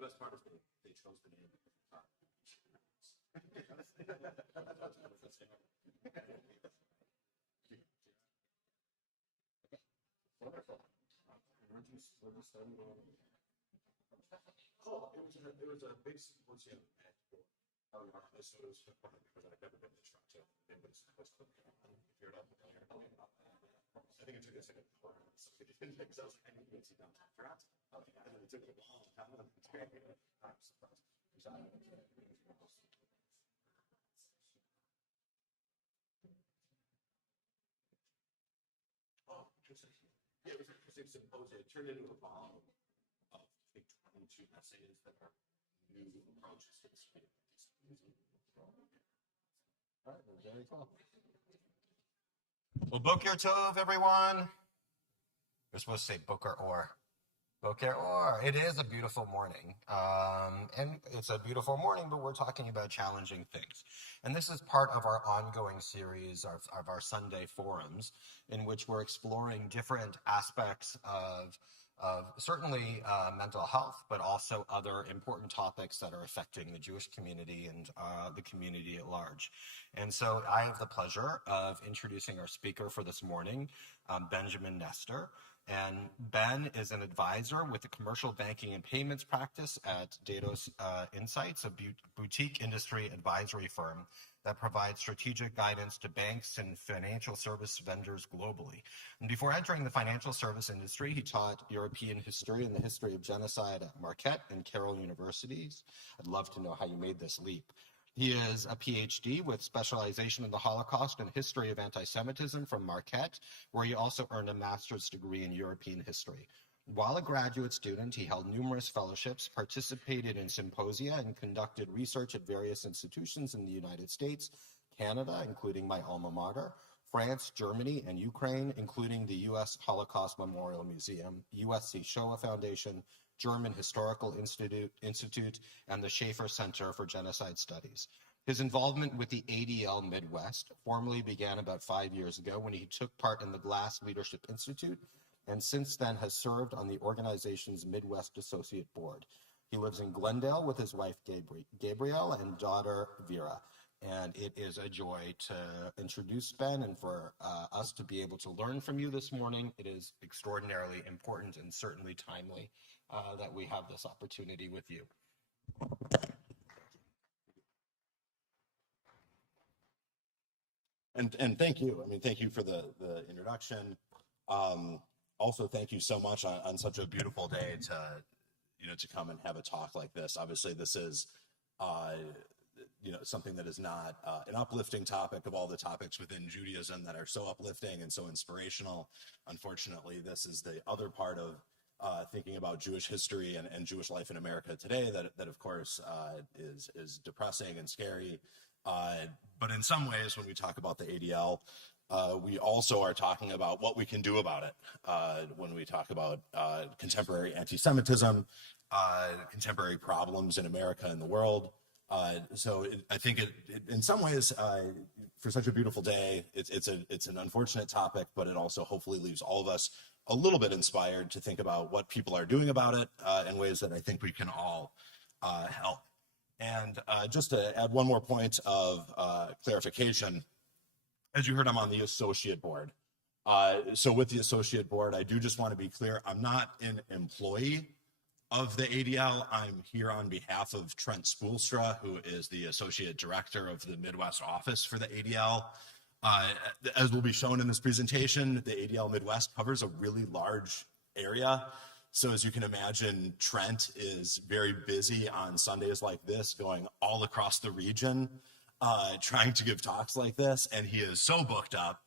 The best part is they chose the name. Wonderful. Where'd you study? Oh, it was a big symposium at this was because I've never been to Toronto. It was supposed to if you're not familiar. I think it took us like a quarter. Because I was like, I need to see down to Toronto. And then it took a long time. It's great. I'm surprised. Oh, interesting. Yeah, it was an interesting symposium. It turned into a bomb of, I think, 22 essays that are new approaches to the study of anti-Semitism. All right, well, very cool. Well, Boker Tov, everyone. We're supposed to say Boker Or. Boker Or. It is a beautiful morning. And it's a beautiful morning, but we're talking about challenging things. And this is part of our ongoing series of our Sunday forums, in which we're exploring different aspects of certainly mental health, but also other important topics that are affecting the Jewish community and the community at large. And so I have the pleasure of introducing our speaker for this morning, Benjamin Nestor. And Ben is an advisor with the commercial banking and payments practice at Dados Insights, a boutique industry advisory firm that provides strategic guidance to banks and financial service vendors globally. And before entering the financial service industry, he taught European history and the history of genocide at Marquette and Carroll Universities. I'd love to know how you made this leap. He is a PhD with specialization in the Holocaust and history of anti-Semitism from Marquette, where he also earned a master's degree in European history. While a graduate student, he held numerous fellowships, participated in symposia, and conducted research at various institutions in the United States, Canada, including my alma mater, France, Germany, and Ukraine, including the U.S. Holocaust Memorial Museum, USC Shoah Foundation, German Historical Institute, and the Schaefer Center for Genocide Studies. His involvement with the ADL Midwest formally began about 5 years ago when he took part in the Glass Leadership Institute, and since then has served on the organization's Midwest Associate Board. He lives in Glendale with his wife Gabrielle and daughter Vera. And it is a joy to introduce Ben and for us to be able to learn from you this morning. It is extraordinarily important and certainly timely that we have this opportunity with you. And thank you. I mean, thank you for the introduction. Also, thank you so much on such a beautiful day to come and have a talk like this. Obviously, this is something that is not an uplifting topic of all the topics within Judaism that are so uplifting and so inspirational. Unfortunately, this is the other part of thinking about Jewish history and Jewish life in America today that of course, is depressing and scary. But in some ways, when we talk about the ADL, we also are talking about what we can do about it. When we talk about contemporary anti-Semitism, contemporary problems in America and the world. I think in some ways, for such a beautiful day, it's an unfortunate topic, but it also hopefully leaves all of us a little bit inspired to think about what people are doing about it in ways that I think we can all help. And just to add one more point of clarification, as you heard, I'm on the associate board. So with the associate board, I do just want to be clear, I'm not an employee of the ADL. I'm here on behalf of Trent Spoolstra, who is the associate director of the Midwest office for the ADL. As will be shown in this presentation, the ADL Midwest covers a really large area. So as you can imagine, Trent is very busy on Sundays like this, going all across the region, trying to give talks like this. And he is so booked up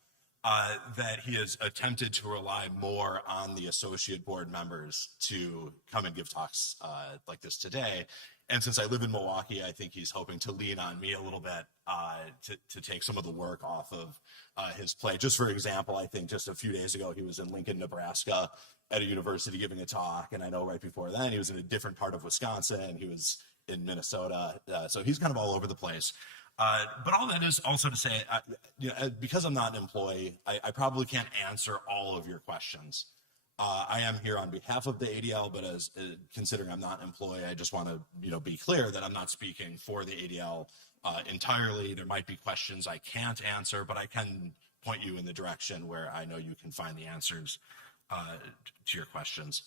that he has attempted to rely more on the associate board members to come and give talks like this today. And since I live in Milwaukee, I think he's hoping to lean on me a little bit to take some of the work off of his plate. Just for example, I think just a few days ago, he was in Lincoln, Nebraska at a university giving a talk. And I know right before then, he was in a different part of Wisconsin. He was in Minnesota. So he's kind of all over the place. But all that is also to say, because I'm not an employee, I probably can't answer all of your questions. I am here on behalf of the ADL, but as considering I'm not an employee, I just want to be clear that I'm not speaking for the ADL entirely. There might be questions I can't answer, but I can point you in the direction where I know you can find the answers to your questions.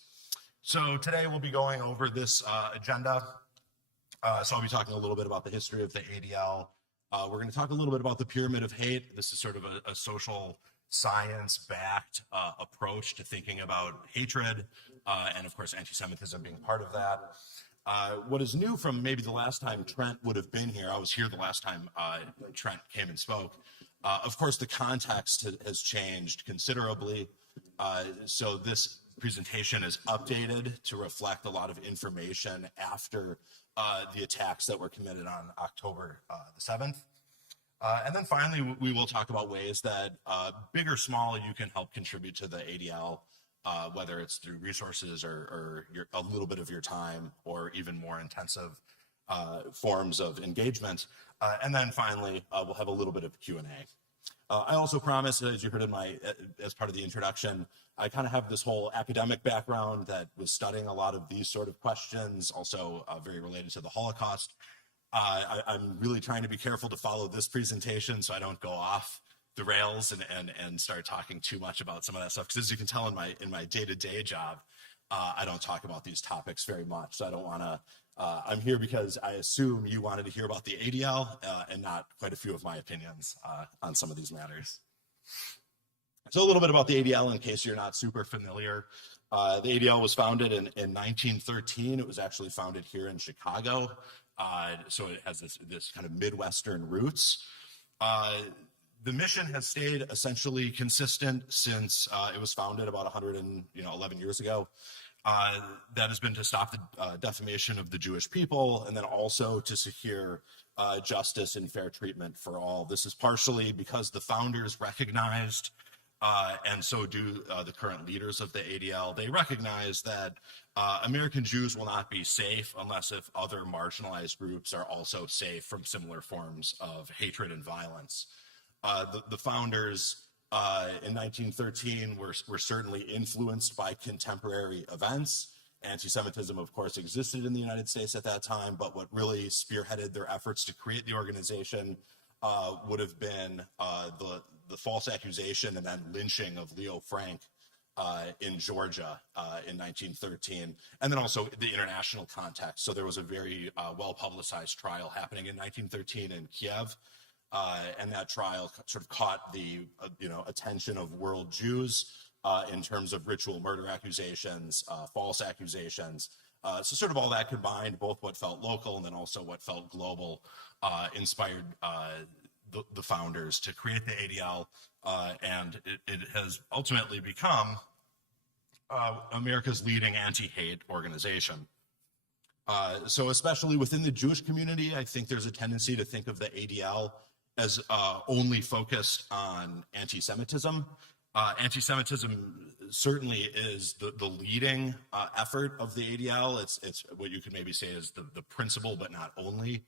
So today we'll be going over this agenda. So I'll be talking a little bit about the history of the ADL. We're going to talk a little bit about the pyramid of hate. This is sort of a social science-backed approach to thinking about hatred, and of course anti-Semitism being part of that. What is new from maybe the last time Trent would have been here, I was here the last time Trent came and spoke. Of course, the context has changed considerably. So this presentation is updated to reflect a lot of information after the attacks that were committed on October the 7th. And then finally, we will talk about ways that big or small, you can help contribute to the ADL, whether it's through resources or a little bit of your time or even more intensive forms of engagement. And then finally, we'll have a little bit of Q&A. I also promised, as you heard in as part of the introduction, I kind of have this whole academic background that was studying a lot of these sort of questions, also very related to the Holocaust. I'm really trying to be careful to follow this presentation so I don't go off the rails and start talking too much about some of that stuff. Because as you can tell in my day-to-day job, I don't talk about these topics very much. So I don't want to. I'm here because I assume you wanted to hear about the ADL and not quite a few of my opinions on some of these matters. So a little bit about the ADL in case you're not super familiar. The ADL was founded in 1913. It was actually founded here in Chicago. So it has this kind of Midwestern roots. The mission has stayed essentially consistent since it was founded about 111 years ago. That has been to stop the defamation of the Jewish people, and then also to secure justice and fair treatment for all. This is partially because the founders recognized, and so do the current leaders of the ADL, they recognize that American Jews will not be safe unless if other marginalized groups are also safe from similar forms of hatred and violence. The founders in 1913 were certainly influenced by contemporary events Anti-Semitism, of course, existed in the United States at that time, but what really spearheaded their efforts to create the organization would have been the false accusation and then lynching of Leo Frank in Georgia in 1913, and then also the international context. So there was a very well-publicized trial happening in 1913 in Kiev, and that trial sort of caught the attention of world Jews in terms of ritual murder accusations, false accusations. So sort of all that combined, both what felt local and then also what felt global, inspired the founders to create the ADL, and it has ultimately become America's leading anti-hate organization. So especially within the Jewish community, I think there's a tendency to think of the ADL as only focused on anti-Semitism. Anti-Semitism certainly is the leading effort of the ADL. It's what you could maybe say is the principal but not only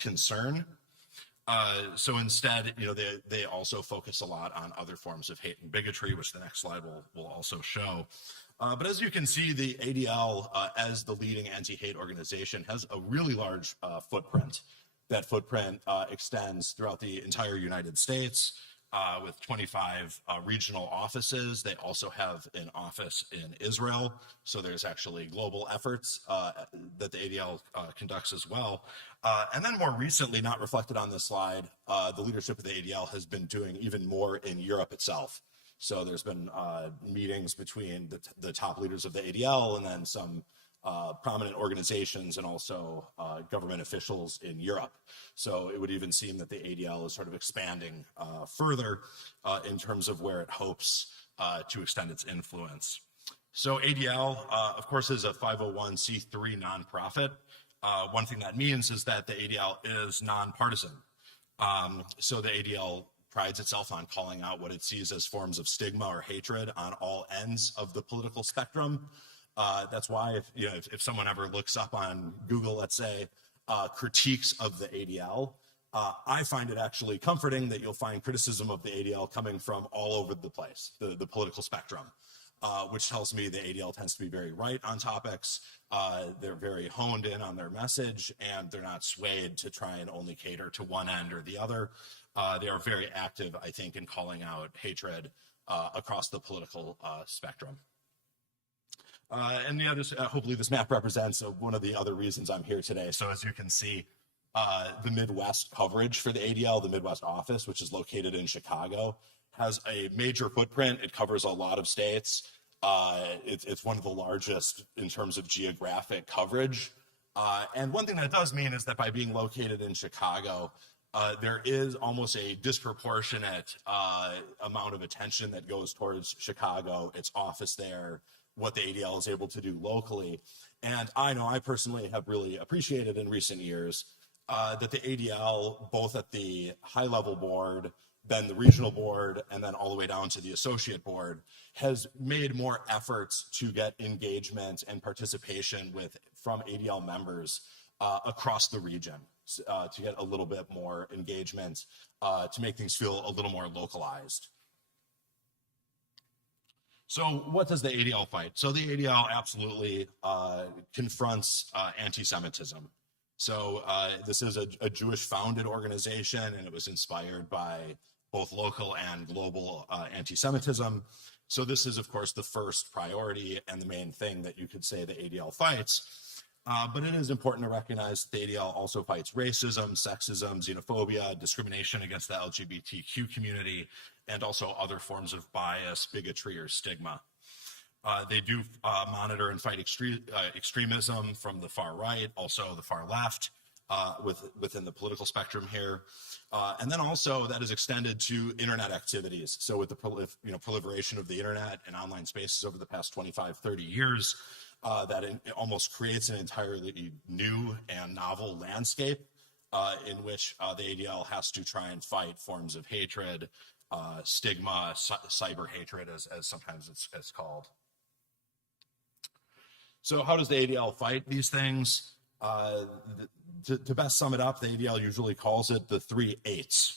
concern. So instead, they also focus a lot on other forms of hate and bigotry, which the next slide will also show. But as you can see, the ADL, as the leading anti-hate organization, has a really large footprint. That footprint extends throughout the entire United States with 25 regional offices. They also have an office in Israel. So there's actually global efforts that the ADL conducts as well. And then more recently, not reflected on this slide, the leadership of the ADL has been doing even more in Europe itself. So there's been meetings between the top leaders of the ADL and then some prominent organizations and also government officials in Europe. So it would even seem that the ADL is sort of expanding further in terms of where it hopes to extend its influence. So ADL, of course, is a 501c3 nonprofit. One thing that means is that the ADL is nonpartisan. So the ADL prides itself on calling out what it sees as forms of stigma or hatred on all ends of the political spectrum. That's why if someone ever looks up on Google, let's say, critiques of the ADL, I find it actually comforting that you'll find criticism of the ADL coming from all over the place, the political spectrum, which tells me the ADL tends to be very right on topics. They're very honed in on their message, and they're not swayed to try and only cater to one end or the other. They are very active, I think, in calling out hatred across the political spectrum. And yeah, hopefully this map represents one of the other reasons I'm here today. So as you can see, the Midwest coverage for the ADL, the Midwest office, which is located in Chicago, has a major footprint. It covers a lot of states. It's one of the largest in terms of geographic coverage. And one thing that does mean is that by being located in Chicago, there is almost a disproportionate amount of attention that goes towards Chicago, its office there, what the ADL is able to do locally. And I know I personally have really appreciated in recent years that the ADL, both at the high level board, then the regional board, and then all the way down to the associate board, has made more efforts to get engagement and participation from ADL members across the region, to get a little bit more engagement, to make things feel a little more localized. So what does the ADL fight? So the ADL absolutely confronts anti-Semitism. So this is a Jewish-founded organization, and it was inspired by both local and global anti-Semitism. So this is, of course, the first priority and the main thing that you could say the ADL fights. But it is important to recognize that the ADL also fights racism, sexism, xenophobia, discrimination against the LGBTQ community, and also other forms of bias, bigotry, or stigma. They do monitor and fight extremism from the far right, also the far left, within the political spectrum here. And then also that is extended to internet activities. So with the proliferation of the internet and online spaces over the past 25, 30 years, that it almost creates an entirely new and novel landscape in which the ADL has to try and fight forms of hatred, stigma, cyber hatred, as sometimes it's called. So how does the ADL fight these things? To best sum it up, the ADL usually calls it the 3 8s.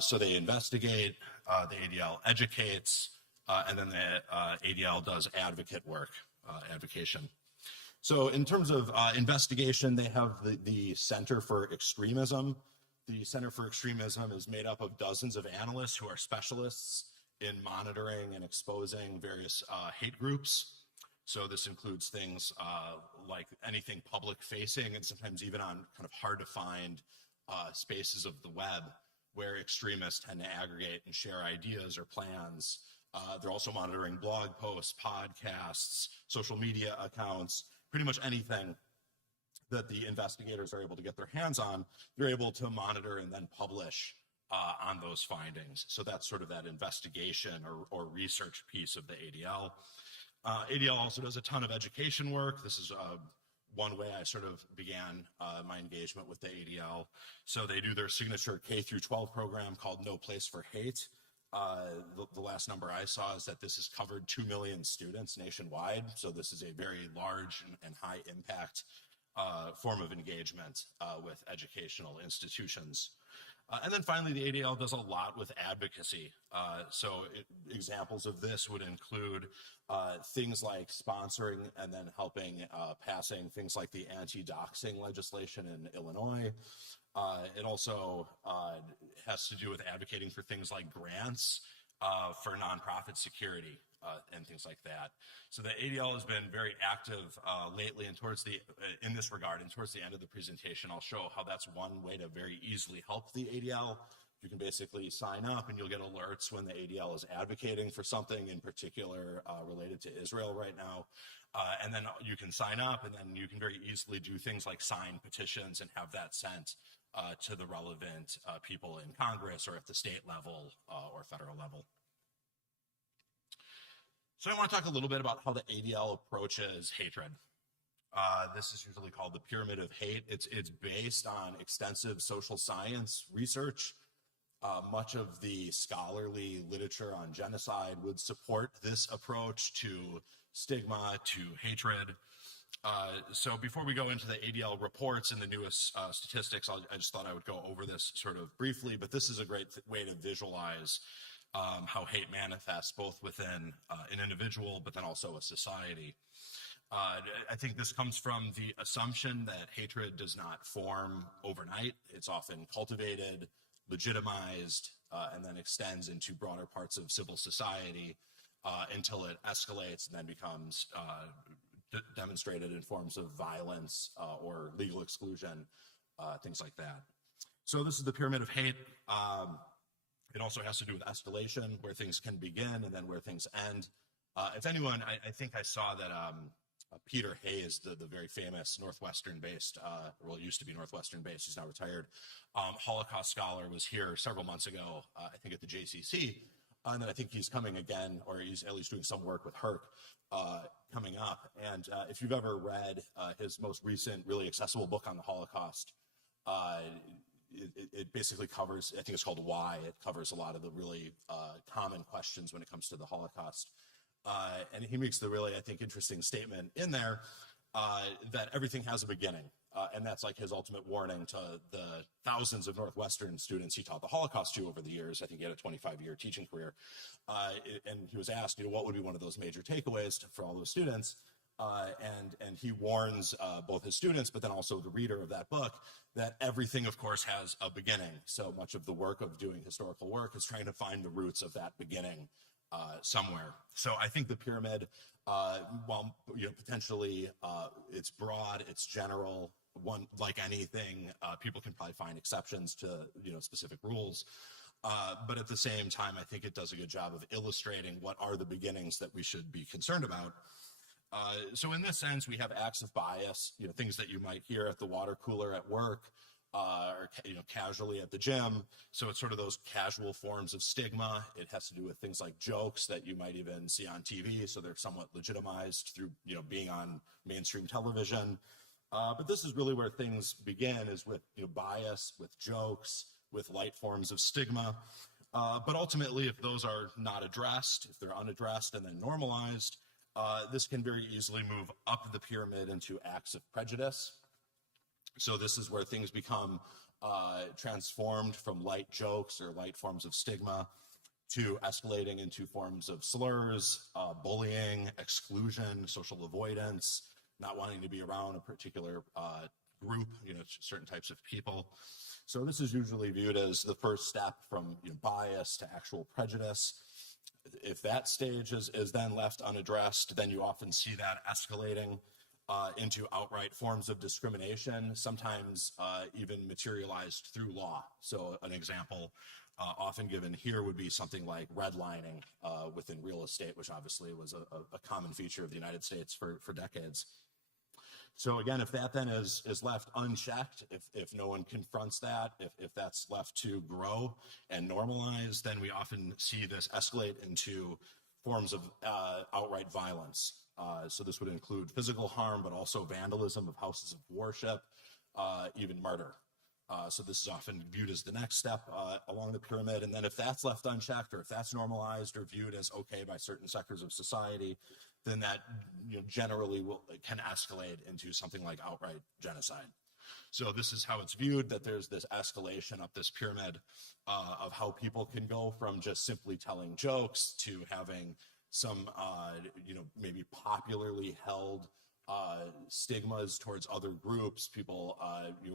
So they investigate, the ADL educates, and then the ADL does advocate work. advocation. So in terms of investigation, they have the Center for Extremism. The Center for Extremism is made up of dozens of analysts who are specialists in monitoring and exposing various hate groups. So this includes things like anything public facing and sometimes even on kind of hard to find spaces of the web where extremists tend to aggregate and share ideas or plans. They're also monitoring blog posts, podcasts, social media accounts, pretty much anything that the investigators are able to get their hands on, they're able to monitor and then publish on those findings. So that's sort of that investigation or research piece of the ADL. ADL also does a ton of education work. This is one way I sort of began my engagement with the ADL. So they do their signature K through 12 program called No Place for Hate. The last number I saw is that this has covered 2 million students nationwide. So this is a very large and high impact form of engagement with educational institutions. And then finally, the ADL does a lot with advocacy. Examples of this would include things like sponsoring and then helping passing things like the anti-doxing legislation in Illinois. It also has to do with advocating for things like grants for nonprofit security and things like that. So the ADL has been very active lately, and in this regard, and towards the end of the presentation, I'll show how that's one way to very easily help the ADL. You can basically sign up and you'll get alerts when the ADL is advocating for something in particular related to Israel right now. And then you can sign up and then you can very easily do things like sign petitions and have that sent to the relevant people in Congress or at the state level or federal level. So I want to talk a little bit about how the ADL approaches hatred. This is usually called the pyramid of hate. It's based on extensive social science research. Much of the scholarly literature on genocide would support this approach to stigma, to hatred. So before we go into the ADL reports and the newest statistics, I just thought I would go over this sort of briefly, but this is a great way to visualize how hate manifests both within an individual, but then also a society. I think this comes from the assumption that hatred does not form overnight. It's often cultivated, legitimized, and then extends into broader parts of civil society until it escalates and then becomes demonstrated in forms of violence or legal exclusion, things like that. So this is the pyramid of hate. It also has to do with escalation, where things can begin and then where things end. If anyone, I think I saw that Peter Hayes, the very famous Northwestern-based, well, used to be Northwestern-based, he's now retired, Holocaust scholar, was here several months ago, I think at the JCC, and then I think he's coming again, or he's at least doing some work with Herc coming up. And if you've ever read his most recent, really accessible book on the Holocaust, it basically covers, I think it's called Why. It covers a lot of the really common questions when it comes to the Holocaust. And he makes the really, I think, interesting statement in there that everything has a beginning. And that's like his ultimate warning to the thousands of Northwestern students he taught the Holocaust to over the years. I think he had a 25-year teaching career. And he was asked, what would be one of those major takeaways for all those students? And he warns both his students, but then also the reader of that book, that everything, of course, has a beginning. So much of the work of doing historical work is trying to find the roots of that beginning somewhere. So I think the pyramid, while potentially it's broad, it's general, one like anything, people can probably find exceptions to specific rules. But at the same time, I think it does a good job of illustrating what are the beginnings that we should be concerned about. So in this sense, we have acts of bias, things that you might hear at the water cooler at work, or casually at the gym. So it's sort of those casual forms of stigma. It has to do with things like jokes that you might even see on TV, so they're somewhat legitimized through being on mainstream television. But this is really where things begin, is with bias, with jokes, with light forms of stigma. But ultimately, if those are not addressed, if they're unaddressed and then normalized, this can very easily move up the pyramid into acts of prejudice. So this is where things become transformed from light jokes or light forms of stigma to escalating into forms of slurs, bullying, exclusion, social avoidance, not wanting to be around a particular group, certain types of people. So this is usually viewed as the first step from bias to actual prejudice. If that stage is then left unaddressed, then you often see that escalating into outright forms of discrimination, sometimes even materialized through law. So an example often given here would be something like redlining within real estate, which obviously was a common feature of the United States for decades. So again, if that then is left unchecked, if no one confronts that, if that's left to grow and normalize, then we often see this escalate into forms of outright violence. So this would include physical harm, but also vandalism of houses of worship, even murder. So this is often viewed as the next step along the pyramid. And then if that's left unchecked, or if that's normalized or viewed as okay by certain sectors of society, then that generally can escalate into something like outright genocide. So this is how it's viewed, that there's this escalation up this pyramid of how people can go from just simply telling jokes to having some, maybe popularly held stigmas towards other groups. People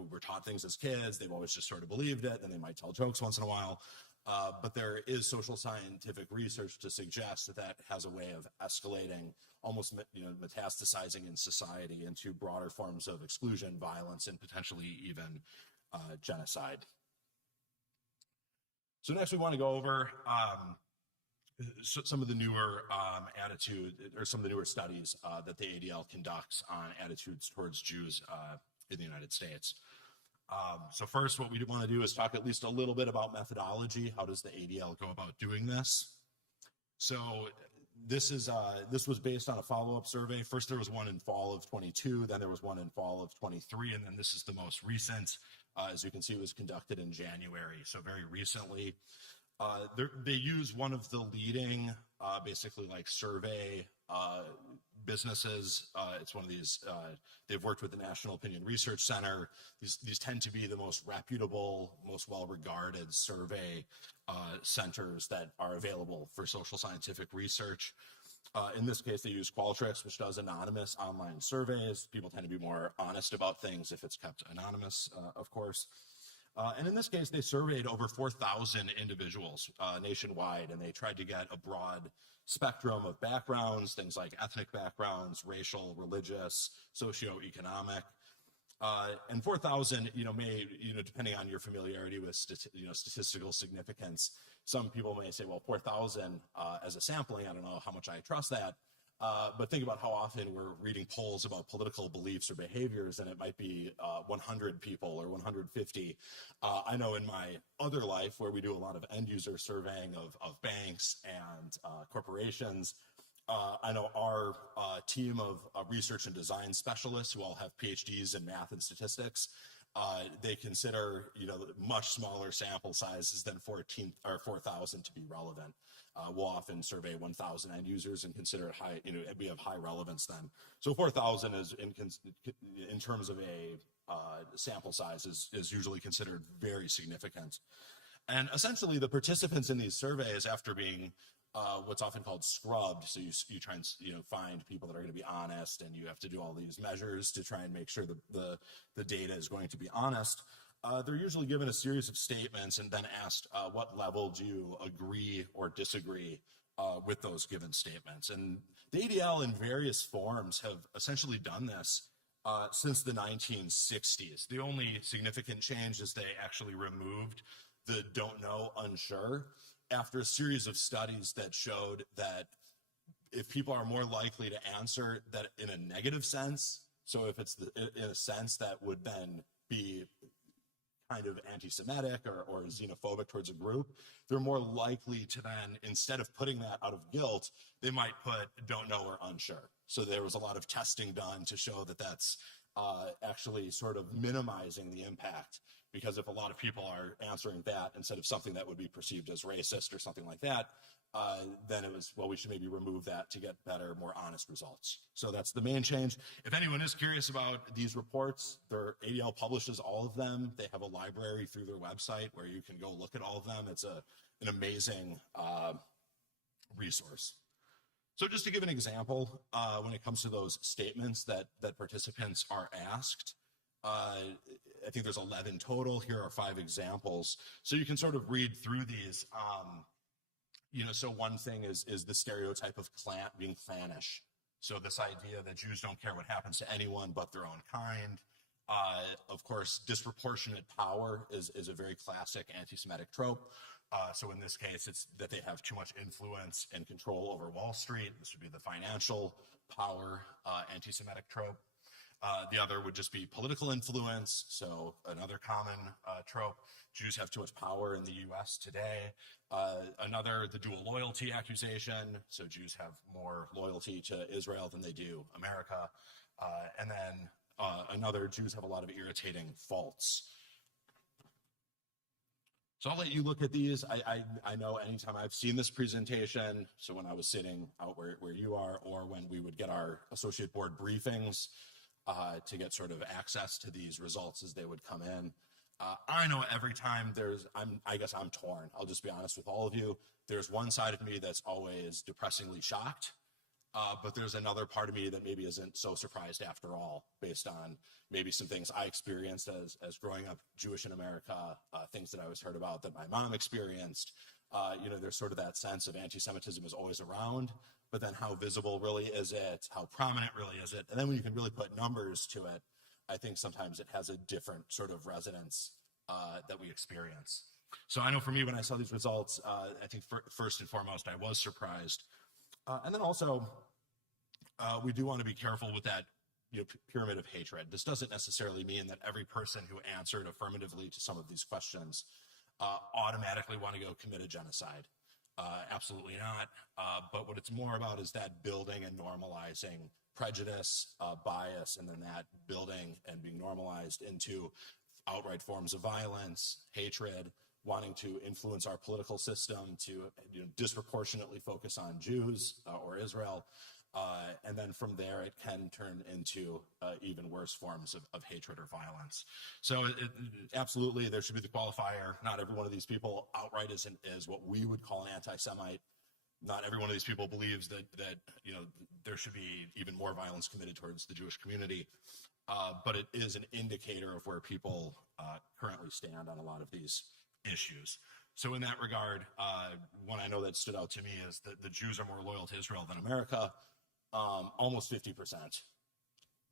were taught things as kids, they've always just sort of believed it, and they might tell jokes once in a while. But there is social scientific research to suggest that has a way of escalating, almost metastasizing in society into broader forms of exclusion, violence, and potentially even genocide. So next we want to go over some of the newer attitude, or some of the newer studies that the ADL conducts on attitudes towards Jews in the United States. So first, what we want to do is talk at least a little bit about methodology. How does the ADL go about doing this? So this was based on a follow-up survey. First, there was one in fall of 22, then there was one in fall of 23, and then this is the most recent. As you can see, it was conducted in January, so very recently. They use one of the leading, basically like survey businesses. It's one of these, they've worked with the National Opinion Research Center. These tend to be the most reputable, most well-regarded survey centers that are available for social scientific research. In this case, they use Qualtrics, which does anonymous online surveys. People tend to be more honest about things if it's kept anonymous, of course. And in this case, they surveyed over 4,000 individuals nationwide, and they tried to get a broad spectrum of backgrounds, things like ethnic backgrounds, racial, religious, socioeconomic. And 4,000, may, depending on your familiarity with, statistical significance, some people may say, well, 4,000 as a sampling, I don't know how much I trust that. But think about how often we're reading polls about political beliefs or behaviors, and it might be 100 people or 150. I know in my other life, where we do a lot of end user surveying of banks and corporations, I know our team of research and design specialists who all have PhDs in math and statistics, they consider much smaller sample sizes than 4,000 to be relevant. We'll often survey 1,000 end users and consider it high. We have high relevance then. So 4,000 is in terms of a sample size is usually considered very significant. And essentially, the participants in these surveys, after being what's often called scrubbed, so you try and find people that are going to be honest, and you have to do all these measures to try and make sure the data is going to be honest. They're usually given a series of statements and then asked, what level do you agree or disagree with those given statements? And the ADL in various forms have essentially done this since the 1960s. The only significant change is they actually removed the don't know, unsure, after a series of studies that showed that if people are more likely to answer that in a negative sense, so if it's in a sense that would then be kind of anti-Semitic or xenophobic towards a group, they're more likely to then, instead of putting that out of guilt, they might put don't know or unsure. So there was a lot of testing done to show that that's actually sort of minimizing the impact because if a lot of people are answering that instead of something that would be perceived as racist or something like that, then it was, well, we should maybe remove that to get better, more honest results. So that's the main change. If anyone is curious about these reports, ADL publishes all of them. They have a library through their website where you can go look at all of them. It's an amazing resource. So just to give an example, when it comes to those statements that participants are asked, I think there's 11 total. Here are 5 examples. So you can sort of read through these. So one thing is the stereotype of being clannish. So this idea that Jews don't care what happens to anyone but their own kind. Of course, disproportionate power is a very classic anti-Semitic trope. So in this case, it's that they have too much influence and control over Wall Street. This would be the financial power anti-Semitic trope. The other would just be political influence. So another common trope, Jews have too much power in the US today. Another, the dual loyalty accusation. So Jews have more loyalty to Israel than they do America. And then another, Jews have a lot of irritating faults. So I'll let you look at these. I know anytime I've seen this presentation, so when I was sitting out where you are, or when we would get our associate board briefings, to get sort of access to these results as they would come in. I know every time I guess I'm torn. I'll just be honest with all of you. There's one side of me that's always depressingly shocked, but there's another part of me that maybe isn't so surprised after all, based on maybe some things I experienced as growing up Jewish in America, things that I always heard about that my mom experienced. There's sort of that sense of anti-Semitism is always around, but then how visible really is it? How prominent really is it? And then when you can really put numbers to it, I think sometimes it has a different sort of resonance that we experience. So I know for me, when I saw these results, I think first and foremost, I was surprised. And then also, we do want to be careful with that pyramid of hatred. This doesn't necessarily mean that every person who answered affirmatively to some of these questions automatically want to go commit a genocide. Absolutely not. But what it's more about is that building and normalizing prejudice, bias, and then that building and being normalized into outright forms of violence, hatred, wanting to influence our political system to disproportionately focus on Jews or Israel. And then from there, it can turn into even worse forms of hatred or violence. So absolutely, there should be the qualifier. Not every one of these people outright is what we would call an anti-Semite. Not every one of these people believes that there should be even more violence committed towards the Jewish community. But it is an indicator of where people currently stand on a lot of these issues. So in that regard, one I know that stood out to me is that the Jews are more loyal to Israel than America. Almost 50%.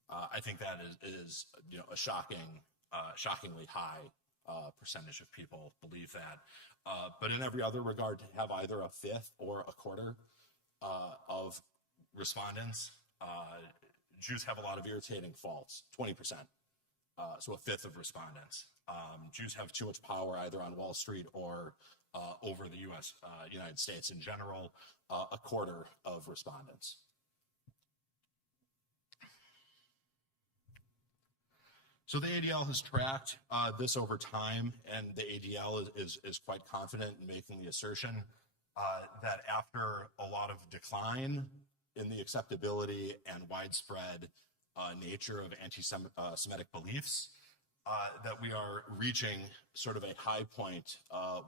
I think that is a shockingly high percentage of people believe that. But in every other regard, to have either a fifth or a quarter of respondents, Jews have a lot of irritating faults, 20%. So a fifth of respondents. Jews have too much power either on Wall Street or over the United States in general, a quarter of respondents. So the ADL has tracked this over time, and the ADL is quite confident in making the assertion that after a lot of decline in the acceptability and widespread nature of anti-Semitic beliefs, that we are reaching sort of a high point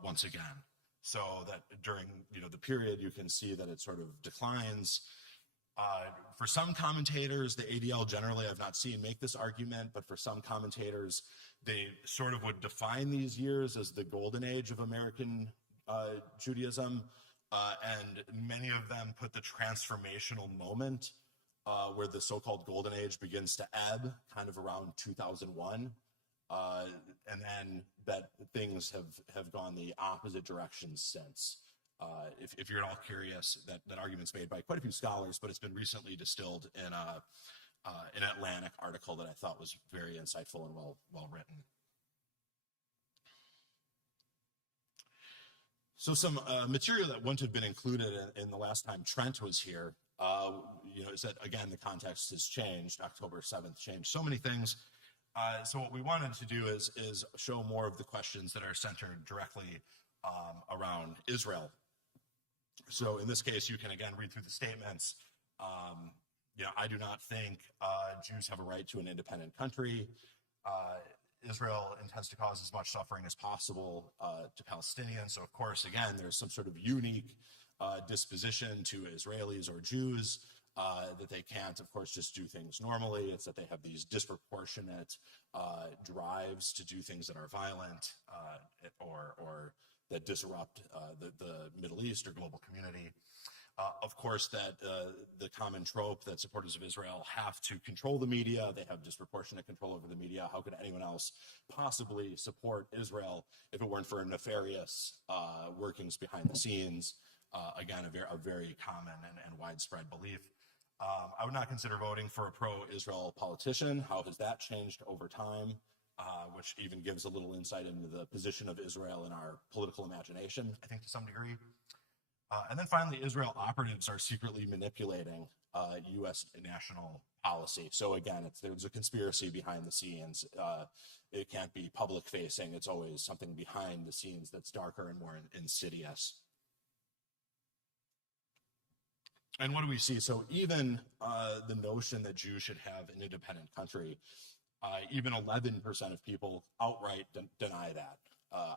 once again. So that during the period, you can see that it sort of declines. For some commentators, the ADL generally I've not seen make this argument, but for some commentators, they sort of would define these years as the golden age of American Judaism, and many of them put the transformational moment where the so-called golden age begins to ebb, kind of around 2001, and then that things have gone the opposite direction since. If you're at all curious, that argument's made by quite a few scholars, but it's been recently distilled in an Atlantic article that I thought was very insightful and well written. So some material that wouldn't have been included in the last time Trent was here, is that, again, the context has changed. October 7th changed so many things. So what we wanted to do is show more of the questions that are centered directly around Israel. So in this case, you can again read through the statements. I do not think Jews have a right to an independent country. Israel intends to cause as much suffering as possible to Palestinians. So of course, again, there's some sort of unique disposition to Israelis or Jews that they can't, of course, just do things normally. It's that they have these disproportionate drives to do things that are violent or that disrupt the Middle East or global community. Of course, that the common trope that supporters of Israel have to control the media. They have disproportionate control over the media. How could anyone else possibly support Israel if it weren't for nefarious workings behind the scenes? Again, a very common and widespread belief. I would not consider voting for a pro-Israel politician. How has that changed over time? Which even gives a little insight into the position of Israel in our political imagination, I think, to some degree. And then finally, Israel operatives are secretly manipulating U.S. national policy. So again, there's a conspiracy behind the scenes. It can't be public facing. It's always something behind the scenes that's darker and more insidious. And what do we see? So even the notion that Jews should have an independent country, even 11% of people outright deny that.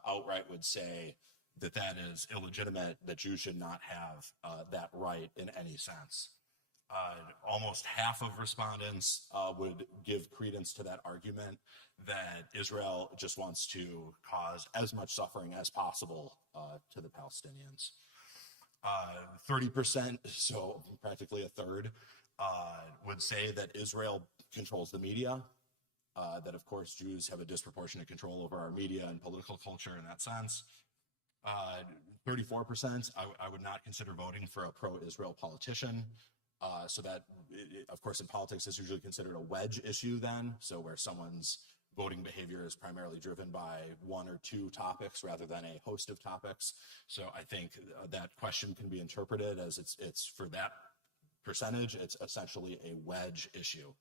Outright would say that is illegitimate, that Jews should not have that right in any sense. Almost half of respondents would give credence to that argument that Israel just wants to cause as much suffering as possible to the Palestinians. 30%, so practically a third, would say that Israel controls the media, that of course Jews have a disproportionate control over our media and political culture in that sense. 34%, I would not consider voting for a pro-Israel politician. So that, of course, in politics is usually considered a wedge issue then, so where someone's voting behavior is primarily driven by one or two topics rather than a host of topics. So I think that question can be interpreted as it's for that percentage, it's essentially a wedge issue.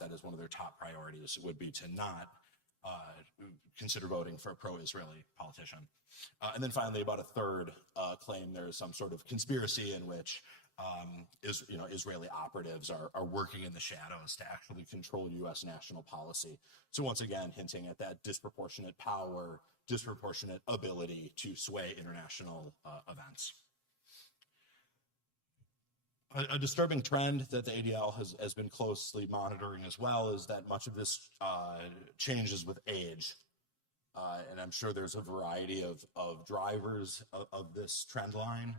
That is one of their top priorities, would be to not consider voting for a pro-Israeli politician. And then finally, about a third claim there is some sort of conspiracy in which Israeli operatives are working in the shadows to actually control U.S. national policy. So once again, hinting at that disproportionate power, disproportionate ability to sway international events. A disturbing trend that the ADL has been closely monitoring as well is that much of this changes with age. And I'm sure there's a variety of drivers of this trend line.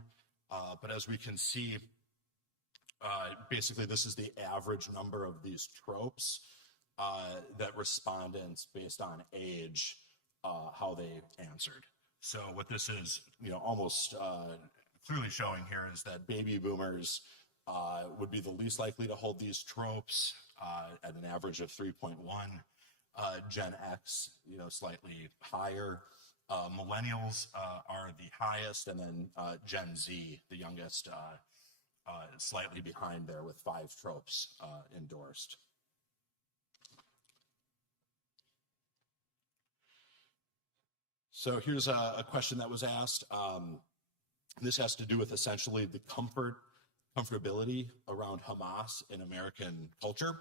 But as we can see, basically this is the average number of these tropes that respondents based on age, how they answered. So what this is, almost clearly showing here is that baby boomers would be the least likely to hold these tropes at an average of 3.1. Gen X, slightly higher. Millennials are the highest, and then Gen Z, the youngest, slightly behind there with 5 tropes endorsed. So here's a question that was asked. This has to do with essentially the comfortability around Hamas in American culture.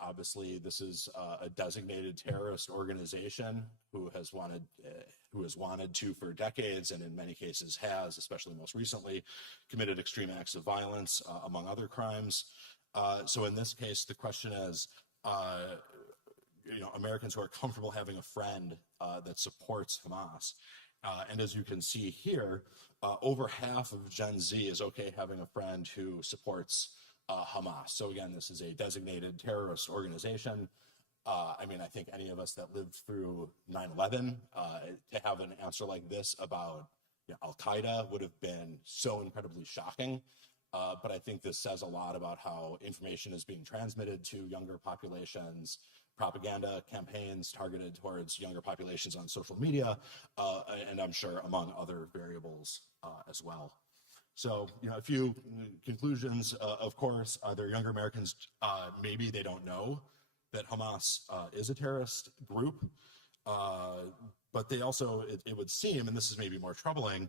Obviously, this is a designated terrorist organization who has wanted to for decades, and in many cases has, especially most recently, committed extreme acts of violence, among other crimes. So in this case, the question is, Americans who are comfortable having a friend that supports Hamas. And as you can see here, over half of Gen Z is okay having a friend who supports Hamas. So again, this is a designated terrorist organization. I think any of us that lived through 9/11, to have an answer like this about Al-Qaeda would have been so incredibly shocking. But I think this says a lot about how information is being transmitted to younger populations, propaganda campaigns targeted towards younger populations on social media, and I'm sure among other variables as well. So, a few conclusions, of course, there are younger Americans, maybe they don't know that Hamas is a terrorist group, but they also, it would seem, and this is maybe more troubling,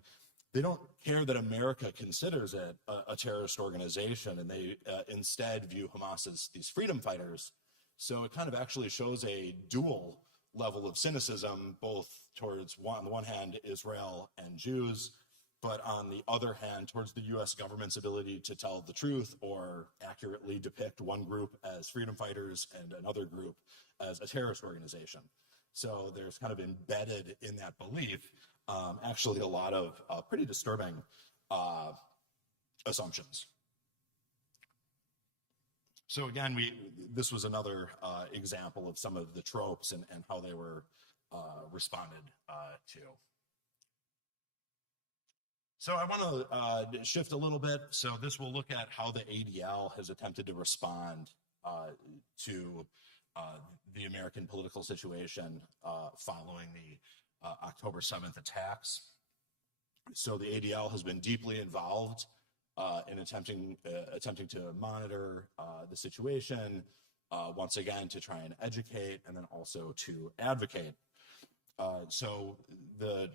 they don't care that America considers it a terrorist organization, and they instead view Hamas as these freedom fighters. So it kind of actually shows a dual level of cynicism, both towards, on the one hand, Israel and Jews, but on the other hand, towards the U.S. government's ability to tell the truth or accurately depict one group as freedom fighters and another group as a terrorist organization. So there's kind of embedded in that belief actually a lot of pretty disturbing assumptions. So again, this was another example of some of the tropes and how they were responded to. So I want to shift a little bit. So this will look at how the ADL has attempted to respond to the American political situation following the October 7th attacks. So the ADL has been deeply involved in attempting to monitor the situation, once again, to try and educate and then also to advocate. So the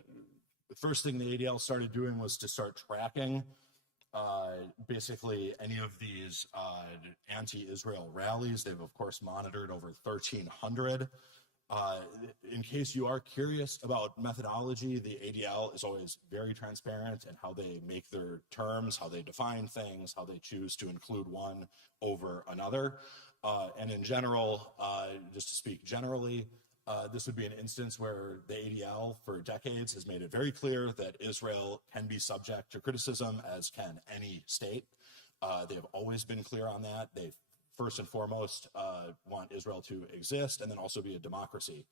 first thing the ADL started doing was to start tracking basically any of these anti-Israel rallies. They've, of course, monitored over 1,300. In case you are curious about methodology, the ADL is always very transparent in how they make their terms, how they define things, how they choose to include one over another. And in general, just to speak generally, this would be an instance where the ADL for decades has made it very clear that Israel can be subject to criticism, as can any state. They have always been clear on that. They first and foremost want Israel to exist and then also be a democracy.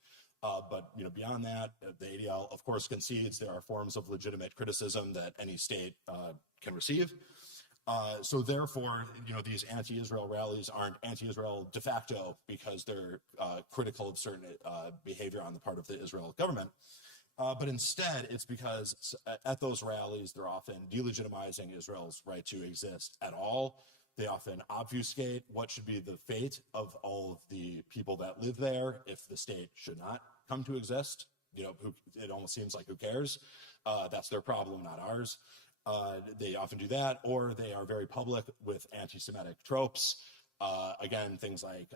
But beyond that, the ADL, of course, concedes there are forms of legitimate criticism that any state can receive. So therefore, these anti-Israel rallies aren't anti-Israel de facto because they're critical of certain behavior on the part of the Israel government. But instead, it's because at those rallies, they're often delegitimizing Israel's right to exist at all. They often obfuscate what should be the fate of all of the people that live there if the state should not come to exist. It almost seems like, who cares? That's their problem, not ours. They often do that, or they are very public with anti-Semitic tropes. Again, things like,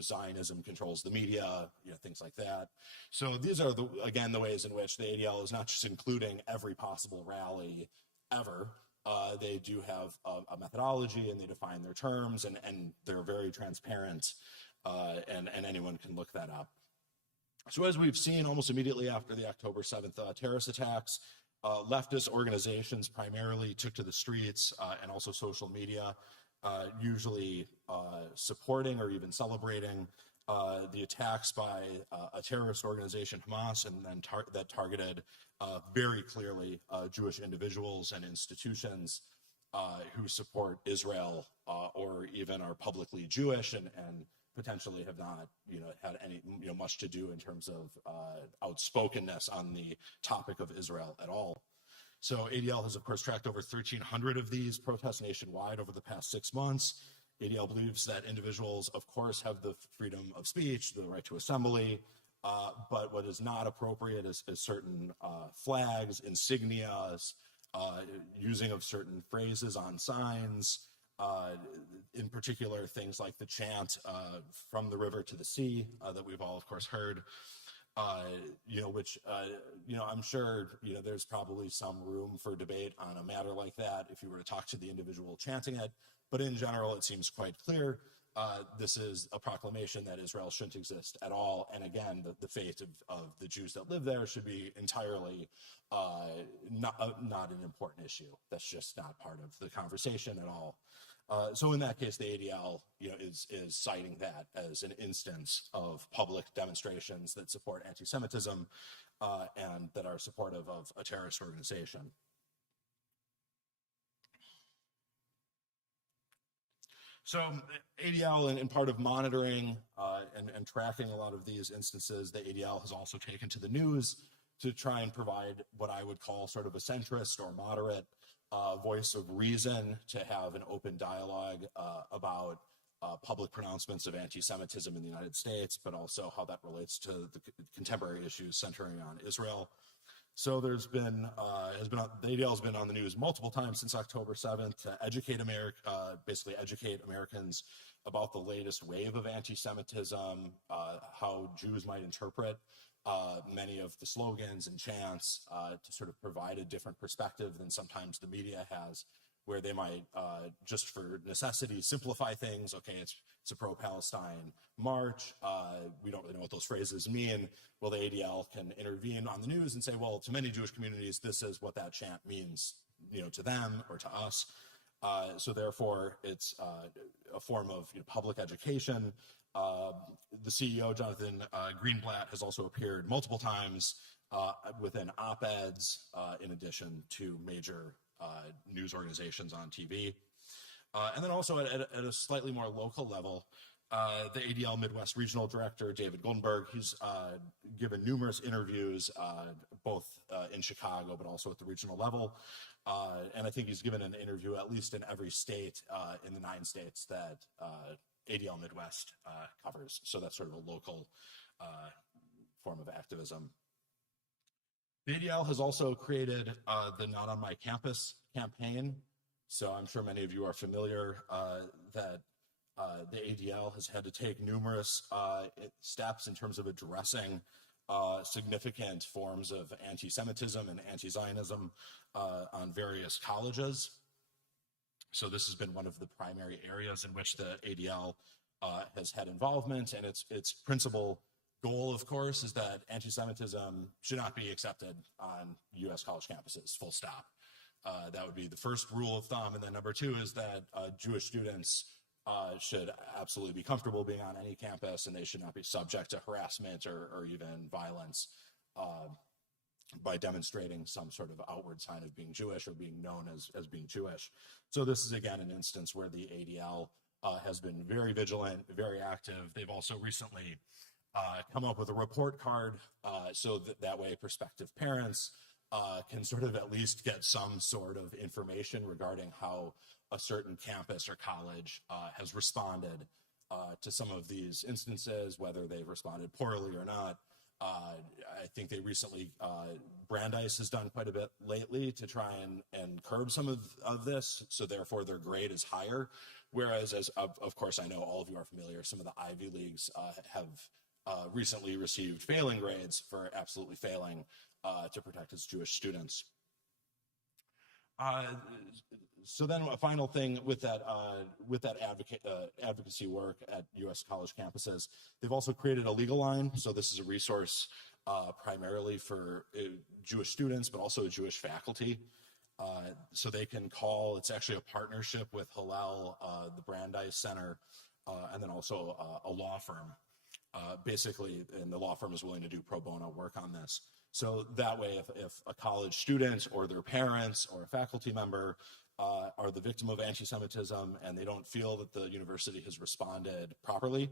Zionism controls the media, things like that. So these are, the ways in which the ADL is not just including every possible rally ever. They do have a methodology, and they define their terms, and they're very transparent, and anyone can look that up. So as we've seen almost immediately after the October 7th terrorist attacks, leftist organizations primarily took to the streets and also social media, usually supporting or even celebrating the attacks by a terrorist organization, Hamas, and then that targeted very clearly Jewish individuals and institutions who support Israel or even are publicly Jewish and potentially have not, had any, much to do in terms of outspokenness on the topic of Israel at all. So ADL has, of course, tracked over 1,300 of these protests nationwide over the past 6 months. ADL believes that individuals, of course, have the freedom of speech, the right to assembly, but what is not appropriate is certain flags, insignias, using of certain phrases on signs, in particular things like the chant from the river to the sea that we've all, of course, heard, which, I'm sure, there's probably some room for debate on a matter like that if you were to talk to the individual chanting it. But in general, it seems quite clear this is a proclamation that Israel shouldn't exist at all. And again, the fate of the Jews that live there should be entirely not an important issue. That's just not part of the conversation at all. So in that case, the ADL, is citing that as an instance of public demonstrations that support anti-Semitism and that are supportive of a terrorist organization. So ADL, in part of monitoring and tracking a lot of these instances, the ADL has also taken to the news to try and provide what I would call sort of a centrist or moderate voice of reason, to have an open dialogue about public pronouncements of anti-Semitism in the United States, but also how that relates to the contemporary issues centering on Israel. So there's been, the ADL has been on the news multiple times since October 7th to educate basically educate Americans about the latest wave of anti-Semitism, how Jews might interpret many of the slogans and chants, to sort of provide a different perspective than sometimes the media has, where they might just for necessity simplify things. Okay, it's a pro-Palestine march. We don't really know what those phrases mean. Well, the ADL can intervene on the news and say, well, to many Jewish communities, this is what that chant means, to them or to us. So therefore, it's a form of public education. The CEO, Jonathan Greenblatt, has also appeared multiple times within op-eds, in addition to major news organizations on TV. And then also at a slightly more local level, the ADL Midwest Regional Director, David Goldenberg, he's given numerous interviews, both in Chicago, but also at the regional level. And I think he's given an interview at least in every state in the 9 states that ADL Midwest covers. So that's sort of a local form of activism. The ADL has also created the Not on My Campus campaign. So I'm sure many of you are familiar that the ADL has had to take numerous steps in terms of addressing significant forms of anti-Semitism and anti-Zionism on various colleges. So this has been one of the primary areas in which the ADL has had involvement, and its principal goal, of course, is that anti-Semitism should not be accepted on U.S. college campuses, full stop. That would be the first rule of thumb. And then number 2 is that Jewish students should absolutely be comfortable being on any campus, and they should not be subject to harassment or even violence by demonstrating some sort of outward sign of being Jewish or being known as being Jewish. So this is, again, an instance where the ADL has been very vigilant, very active. They've also recently come up with a report card so that way prospective parents can sort of at least get some sort of information regarding how a certain campus or college has responded to some of these instances, whether they've responded poorly or not. I think they recently, Brandeis has done quite a bit lately to try and curb some of this, so therefore their grade is higher. Whereas, of course, I know all of you are familiar, some of the Ivy Leagues have recently received failing grades for absolutely failing to protect its Jewish students. So then a final thing with that advocacy work at U.S. college campuses, they've also created a legal line. So this is a resource primarily for Jewish students, but also Jewish faculty. So they can call, it's actually a partnership with Hillel, the Brandeis Center, and then also a law firm. Basically, and the law firm is willing to do pro bono work on this. So that way, if a college student or their parents or a faculty member are the victim of anti-Semitism and they don't feel that the university has responded properly,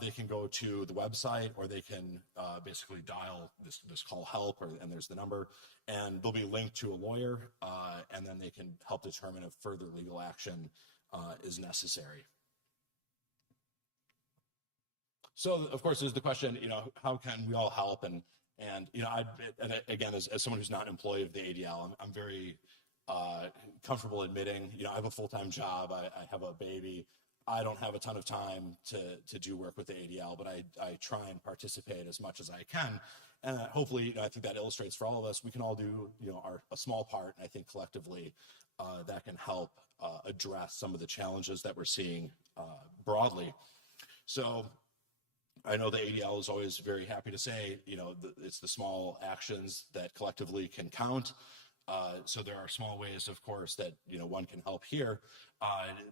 they can go to the website, or they can basically dial this call help, and there's the number, and they'll be linked to a lawyer, and then they can help determine if further legal action is necessary. So, of course, there's the question, how can we all help? And again, as someone who's not an employee of the ADL, I'm very comfortable admitting, I have a full-time job, I have a baby. I don't have a ton of time to do work with the ADL, but I try and participate as much as I can. And hopefully, I think that illustrates for all of us, we can all do, a small part. And I think collectively that can help address some of the challenges that we're seeing broadly. So I know the ADL is always very happy to say, it's the small actions that collectively can count. So there are small ways, of course, that, one can help here.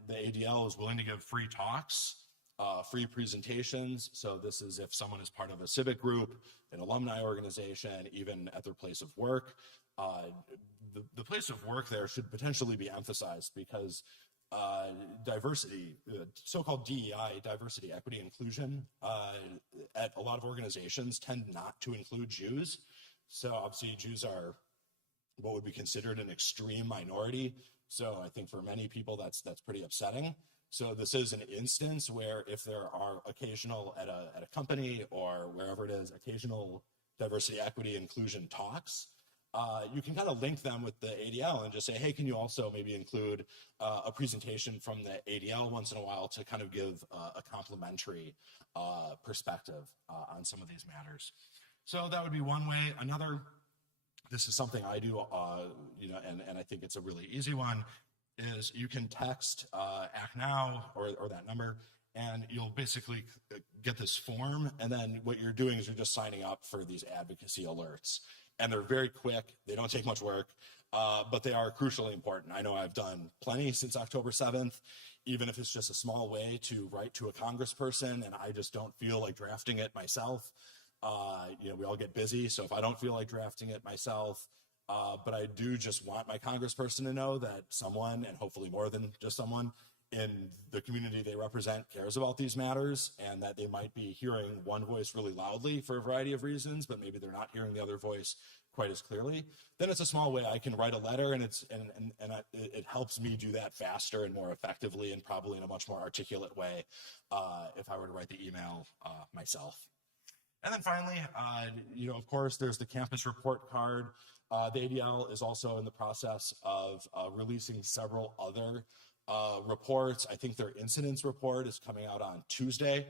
The ADL is willing to give free talks, free presentations. So this is if someone is part of a civic group, an alumni organization, even at their place of work. The place of work there should potentially be emphasized, because diversity, so-called DEI, diversity, equity, inclusion, at a lot of organizations tend not to include Jews. So obviously Jews are what would be considered an extreme minority. So I think for many people that's pretty upsetting. So this is an instance where if there are occasional, at a company or wherever it is, occasional diversity, equity, inclusion talks, you can kind of link them with the ADL and just say, hey, can you also maybe include a presentation from the ADL once in a while to kind of give a complementary perspective on some of these matters. So that would be one way. Another, this is something I do, and I think it's a really easy one, is you can text Act Now or that number, and you'll basically get this form, and then what you're doing is you're just signing up for these advocacy alerts. And they're very quick, they don't take much work, but they are crucially important. I know I've done plenty since October 7th, even if it's just a small way to write to a congressperson, and I just don't feel like drafting it myself. We all get busy, so if I don't feel like drafting it myself, but I do just want my congressperson to know that someone, and hopefully more than just someone, in the community they represent cares about these matters, and that they might be hearing one voice really loudly for a variety of reasons, but maybe they're not hearing the other voice quite as clearly. Then it's a small way I can write a letter, and it helps me do that faster and more effectively, and probably in a much more articulate way if I were to write the email myself. And then finally, of course, there's the campus report card. The ADL is also in the process of releasing several other reports. I think their incidents report is coming out on Tuesday.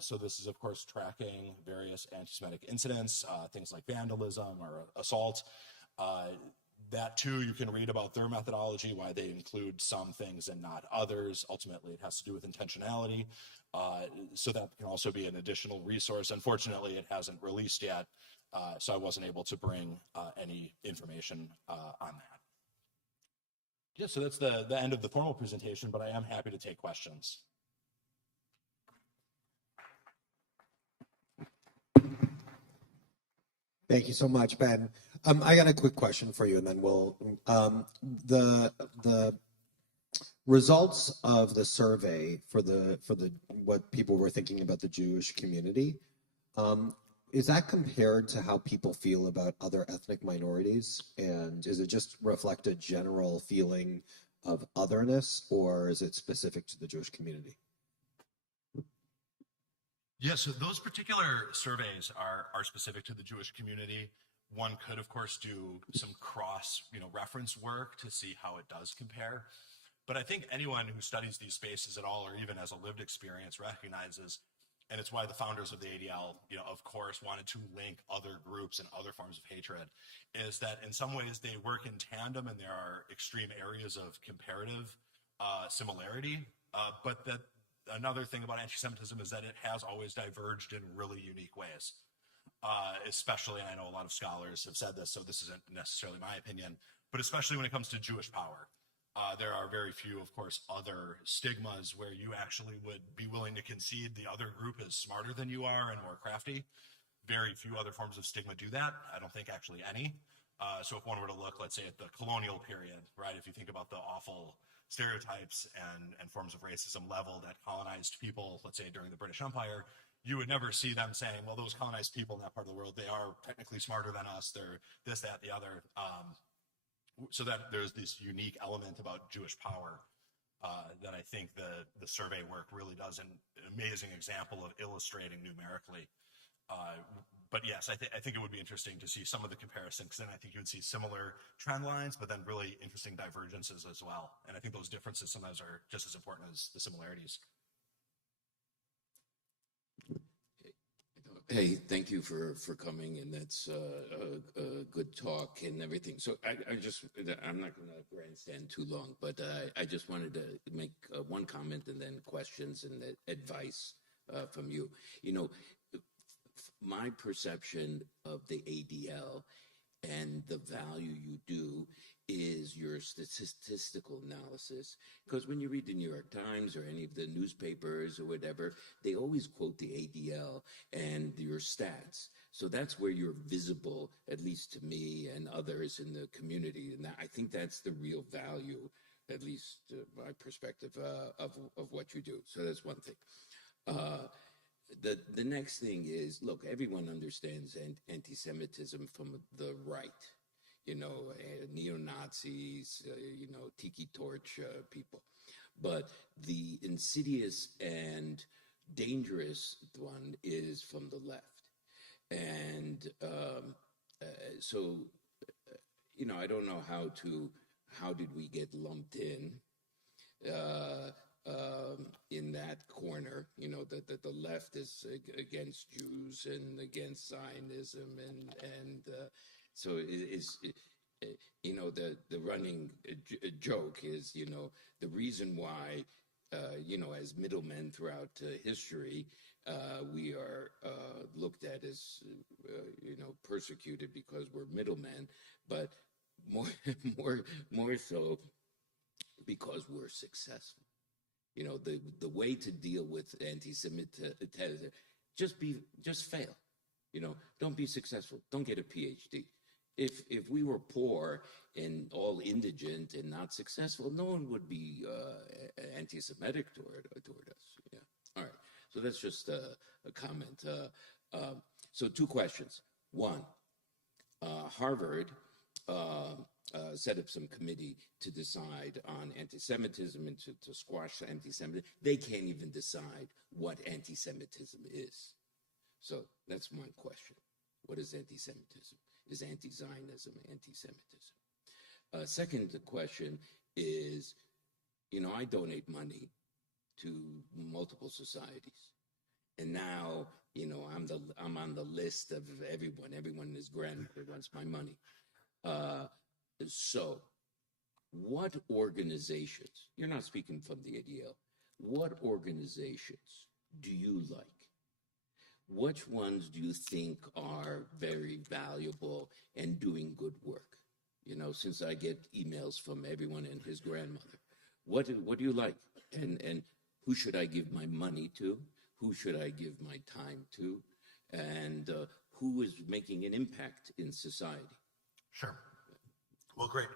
So this is, of course, tracking various anti-Semitic incidents, things like vandalism or assault. That too, you can read about their methodology, why they include some things and not others. Ultimately, it has to do with intentionality. So that can also be an additional resource. Unfortunately, it hasn't released yet, so I wasn't able to bring any information on that. Yeah, so that's the end of the formal presentation, but I am happy to take questions. Thank you so much, Ben. I got a quick question for you, and then we'll the results of the survey for the what people were thinking about the Jewish community. Is that compared to how people feel about other ethnic minorities? And is it just reflect a general feeling of otherness, or is it specific to the Jewish community? Yeah, so those particular surveys are specific to the Jewish community. One could, of course, do some cross-reference work to see how it does compare. But I think anyone who studies these spaces at all, or even has a lived experience, recognizes, and it's why the founders of the ADL, of course, wanted to link other groups and other forms of hatred, is that in some ways they work in tandem, and there are extreme areas of comparative similarity, but that another thing about anti-Semitism is that it has always diverged in really unique ways. Especially, and I know a lot of scholars have said this, so this isn't necessarily my opinion, but especially when it comes to Jewish power. There are very few, of course, other stigmas where you actually would be willing to concede the other group is smarter than you are and more crafty. Very few other forms of stigma do that. I don't think actually any. So if one were to look, let's say, at the colonial period, right, if you think about the awful stereotypes and forms of racism leveled at colonized people, let's say during the British Empire, you would never see them saying, well, those colonized people in that part of the world, they are technically smarter than us, they're this, that, the other. So that there's this unique element about Jewish power that I think the survey work really does an amazing example of illustrating numerically. But yes, I think it would be interesting to see some of the comparisons, because then I think you would see similar trend lines, but then really interesting divergences as well. And I think those differences sometimes are just as important as the similarities. Hey, thank you for coming, and that's a good talk and everything. So I'm not going to grandstand too long, but I just wanted to make one comment and then questions and advice from you. My perception of the ADL and the value you do is your statistical analysis. Because when you read the New York Times or any of the newspapers or whatever, they always quote the ADL and your stats. So that's where you're visible, at least to me and others in the community. And I think that's the real value, at least my perspective, of what you do. So that's one thing. The next thing is, look, everyone understands anti-Semitism from the right, neo-Nazis, tiki torch people. But the insidious and dangerous one is from the left. And so, I don't know how did we get lumped in that corner, that the left is against Jews and against Zionism, and so the running joke is, the reason why, as middlemen throughout history, we are looked at as, persecuted because we're middlemen, but more so because we're successful. The way to deal with anti-Semitism, just fail. Don't be successful. Don't get a PhD. If we were poor and all indigent and not successful, no one would be anti-Semitic toward us. Yeah. All right. So that's just a comment. So 2 questions. One, Harvard set up some committee to decide on anti-Semitism and to squash anti-Semitism. They can't even decide what anti-Semitism is. So that's one question. What is anti-Semitism? Is anti-Zionism anti-Semitism? Second question is, I donate money to multiple societies. And now, I'm on the list of everyone. Everyone and his grandmother wants my money. So what organizations, you're not speaking from the ADL, what organizations do you like? Which ones do you think are very valuable and doing good work? Since I get emails from everyone and his grandmother, what do you like? And who should I give my money to? Who should I give my time to? And who is making an impact in society? Sure. Well, great.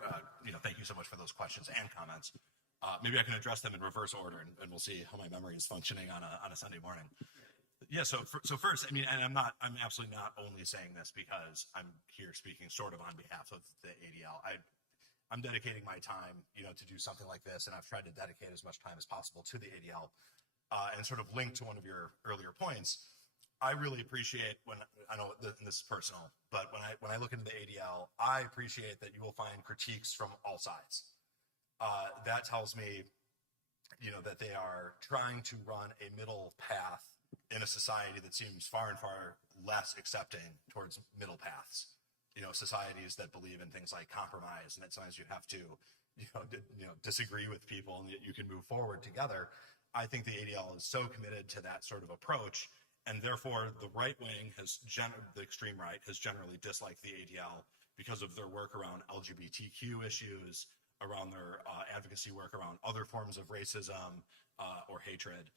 Thank you so much for those questions and comments. Maybe I can address them in reverse order, and we'll see how my memory is functioning on a Sunday morning. Yeah. So first, and I'm absolutely not only saying this because I'm here speaking sort of on behalf of the ADL. I'm dedicating my time, to do something like this, and I've tried to dedicate as much time as possible to the ADL, and sort of link to one of your earlier points. I really appreciate I know and this is personal, but when I look into the ADL, I appreciate that you will find critiques from all sides. That tells me, that they are trying to run a middle path in a society that seems far and far less accepting towards middle paths. Societies that believe in things like compromise, and that sometimes you have to, disagree with people and that you can move forward together. I think the ADL is so committed to that sort of approach. And therefore, the right wing the extreme right has generally disliked the ADL because of their work around LGBTQ issues, around their advocacy work around other forms of racism or hatred.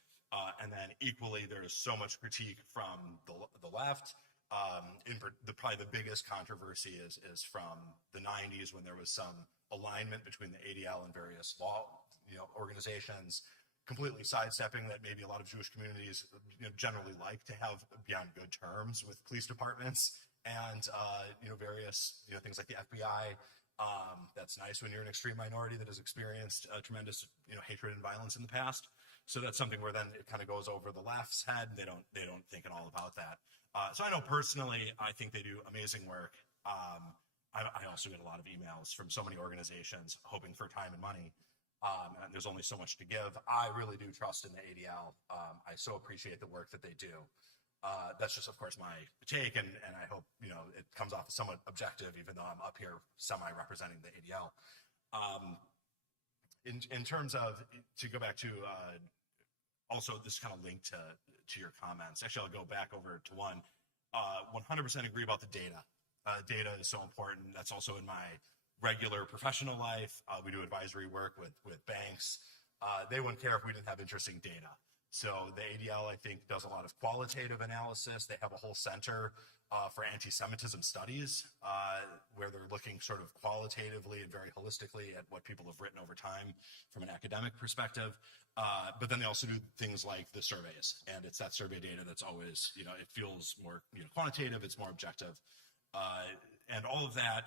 And then equally, there is so much critique from the left. Probably the biggest controversy is from the 90s, when there was some alignment between the ADL and various law organizations, completely sidestepping that maybe a lot of Jewish communities generally like to have beyond good terms with police departments and various things like the FBI. That's nice when you're an extreme minority that has experienced tremendous hatred and violence in the past. So that's something where then it kind of goes over the left's head. They don't think at all about that. So I know personally, I think they do amazing work. I also get a lot of emails from so many organizations hoping for time and money. And there's only so much to give. I really do trust in the ADL. I so appreciate the work that they do. That's just, of course, my take, and I hope it comes off as somewhat objective, even though I'm up here semi-representing the ADL. In terms of, to go back to also this kind of link to your comments. Actually, I'll go back over to one. 100% agree about the data. Data is so important. That's also in my regular professional life. We do advisory work with banks. They wouldn't care if we didn't have interesting data. So the ADL, I think, does a lot of qualitative analysis. They have a whole center for anti-Semitism studies, where they're looking sort of qualitatively and very holistically at what people have written over time from an academic perspective. But then they also do things like the surveys, and it's that survey data that's always, it feels more quantitative, it's more objective. And all of that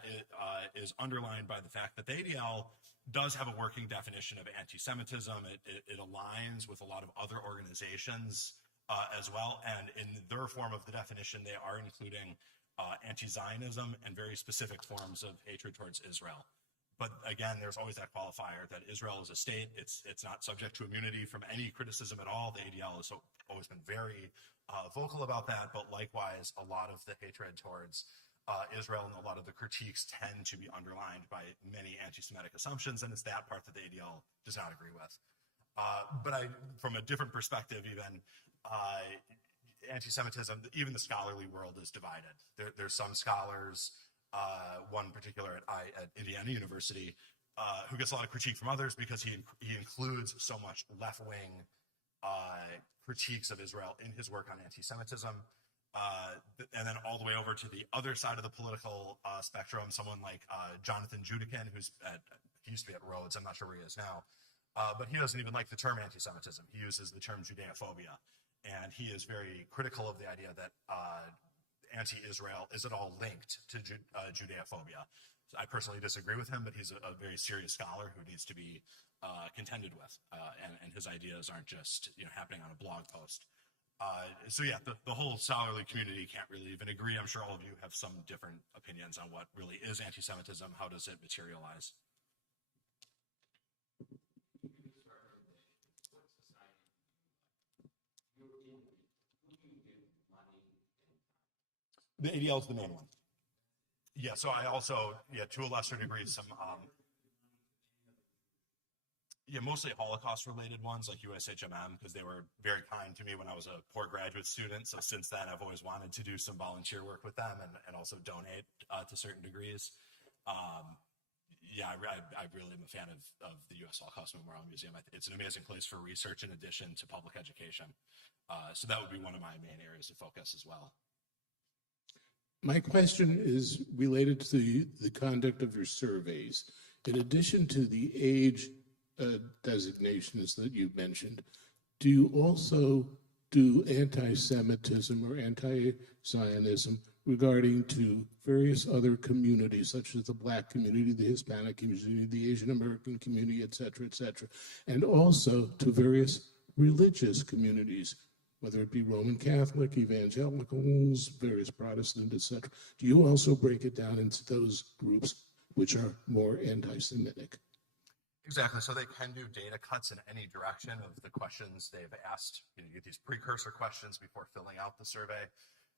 is underlined by the fact that the ADL does have a working definition of anti-Semitism. It aligns with a lot of other organizations as well. And in their form of the definition, they are including anti-Zionism and very specific forms of hatred towards Israel. But again, there's always that qualifier that Israel is a state. It's not subject to immunity from any criticism at all. The ADL has always been very vocal about that. But likewise, a lot of the hatred towards Israel and a lot of the critiques tend to be underlined by many anti-Semitic assumptions, and it's that part that the ADL does not agree with. But from a different perspective, even anti-Semitism, even the scholarly world is divided. There's some scholars, one particular at Indiana University, who gets a lot of critique from others because he includes so much left-wing critiques of Israel in his work on anti-Semitism. And then all the way over to the other side of the political spectrum, someone like Jonathan Judikin, he used to be at Rhodes, I'm not sure where he is now, but he doesn't even like the term anti-Semitism. He uses the term Judeophobia, and he is very critical of the idea that anti-Israel is at all linked to Judeophobia. So I personally disagree with him, but he's a very serious scholar who needs to be contended with, and his ideas aren't just happening on a blog post. So yeah, the whole scholarly community can't really even agree. I'm sure all of you have some different opinions on what really is anti-Semitism. How does it materialize? The ADL is the main one. Yeah, so I also, to a lesser degree, some mostly Holocaust-related ones like USHMM, because they were very kind to me when I was a poor graduate student. So since then, I've always wanted to do some volunteer work with them and also donate to certain degrees. I really am a fan of the U.S. Holocaust Memorial Museum. It's an amazing place for research in addition to public education. So that would be one of my main areas of focus as well. My question is related to the conduct of your surveys. In addition to the age designations that you mentioned, do you also do anti-Semitism or anti-Zionism regarding to various other communities, such as the Black community, the Hispanic community, the Asian American community, et cetera, and also to various religious communities, whether it be Roman Catholic, evangelicals, various Protestant, et cetera? Do you also break it down into those groups which are more anti-Semitic? Exactly. So they can do data cuts in any direction of the questions they've asked. You get these precursor questions before filling out the survey.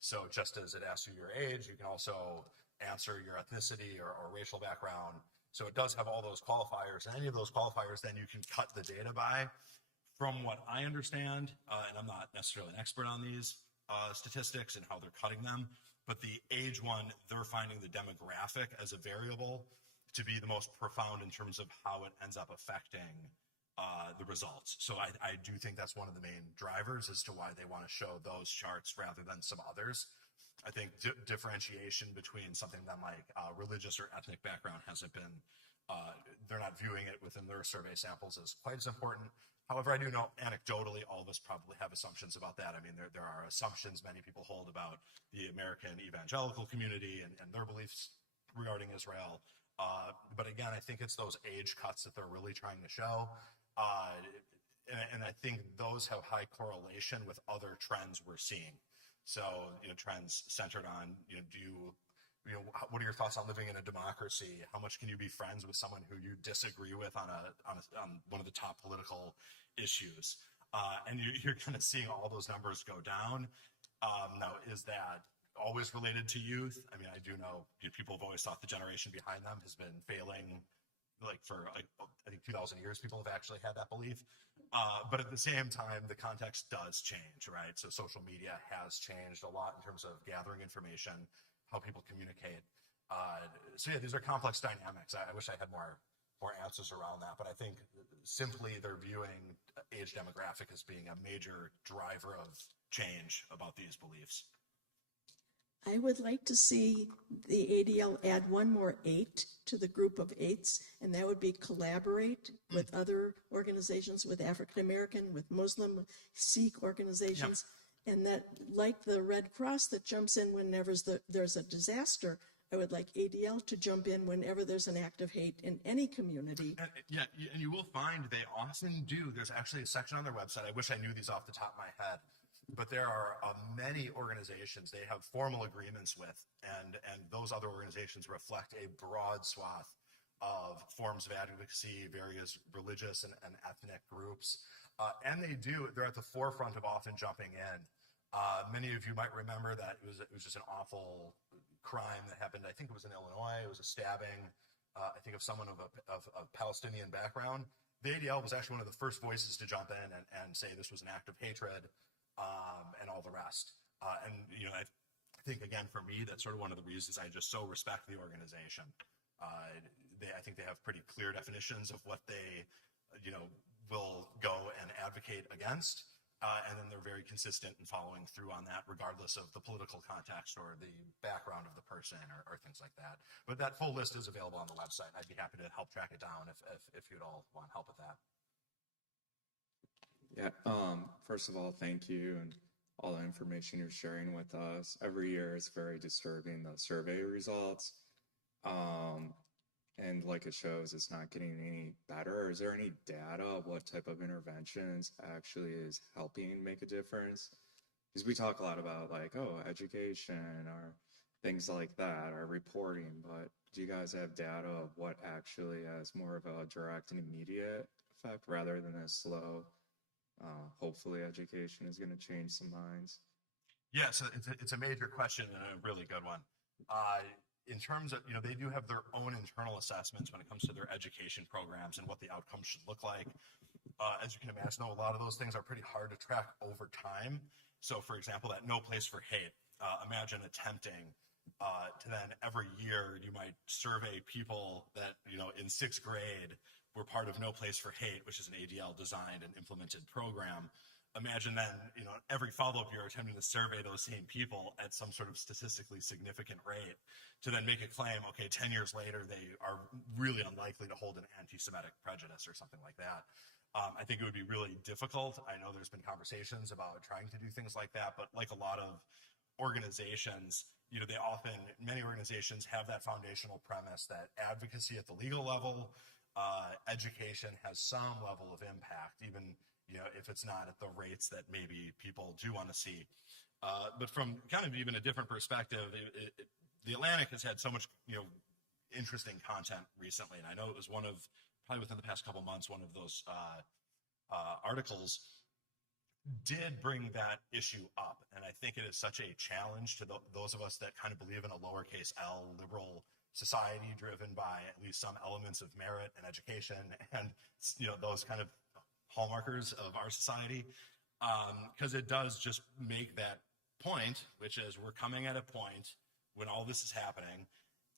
So just as it asks you your age, you can also answer your ethnicity or racial background. So it does have all those qualifiers. And any of those qualifiers, then you can cut the data by. From what I understand, and I'm not necessarily an expert on these statistics and how they're cutting them, but the age one, they're finding the demographic as a variable to be the most profound in terms of how it ends up affecting the results. So I do think that's one of the main drivers as to why they want to show those charts rather than some others. I think differentiation between something than like religious or ethnic background hasn't been, they're not viewing it within their survey samples as quite as important. However, I do know anecdotally, all of us probably have assumptions about that. I mean, there are assumptions many people hold about the American evangelical community and their beliefs regarding Israel. But again, I think it's those age cuts that they're really trying to show. And I think those have high correlation with other trends we're seeing. So, trends centered on, what are your thoughts on living in a democracy? How much can you be friends with someone who you disagree with on one of the top political issues? And you're kind of seeing all those numbers go down. Now, is that always related to youth? I mean, I do know people have always thought the generation behind them has been failing, for I think 2,000 years, people have actually had that belief. But at the same time, the context does change, right? So social media has changed a lot in terms of gathering information, how people communicate. So yeah, these are complex dynamics. I wish I had more answers around that, but I think simply they're viewing age demographic as being a major driver of change about these beliefs. I would like to see the ADL add one more 8 to the group of 8s, and that would be collaborate with other organizations, with African American, with Muslim, Sikh organizations, And that, like the Red Cross that jumps in whenever there's a disaster, I would like ADL to jump in whenever there's an act of hate in any community. And, yeah, and you will find they often do. There's actually a section on their website. I wish I knew these off the top of my head, but there are many organizations they have formal agreements with, and those other organizations reflect a broad swath of forms of advocacy, various religious and ethnic groups. And they're at the forefront of often jumping in. Many of you might remember that it was just an awful crime that happened. I think it was in Illinois. It was a stabbing, I think, of someone of a Palestinian background. The ADL was actually one of the first voices to jump in and say this was an act of hatred, and all the rest. And, I think, again, for me, that's sort of one of the reasons I just so respect the organization. I think they have pretty clear definitions of what they, will go and advocate against. And then they're very consistent in following through on that, regardless of the political context or the background of the person or things like that. But that full list is available on the website. I'd be happy to help track it down if you'd all want help with that. Yeah. First of all, thank you and all the information you're sharing with us. Every year it's very disturbing, the survey results. And like it shows, it's not getting any better. Is there any data of what type of interventions actually is helping make a difference? Because we talk a lot about education or things like that, or reporting, but do you guys have data of what actually has more of a direct and immediate effect rather than a slow, hopefully education is going to change some minds? Yeah, so it's a major question and a really good one. In terms of, they do have their own internal assessments when it comes to their education programs and what the outcomes should look like. As you can imagine, though, a lot of those things are pretty hard to track over time. So, for example, that No Place for Hate, imagine attempting to then every year you might survey people that, in 6th grade were part of No Place for Hate, which is an ADL designed and implemented program. Imagine then, every follow-up year attempting to survey those same people at some sort of statistically significant rate to then make a claim, okay, 10 years later, they are really unlikely to hold an anti-Semitic prejudice or something like that. I think it would be really difficult. I know there's been conversations about trying to do things like that, but like a lot of organizations, many organizations have that foundational premise that advocacy at the legal level, education has some level of impact, even if it's not at the rates that maybe people do want to see. But from kind of even a different perspective, the Atlantic has had so much, interesting content recently. And I know it was probably within the past couple months, one of those articles did bring that issue up. And I think it is such a challenge to those of us that kind of believe in a lowercase L liberal society driven by at least some elements of merit and education and, those kind of hallmarkers of our society, because it does just make that point, which is we're coming at a point when all this is happening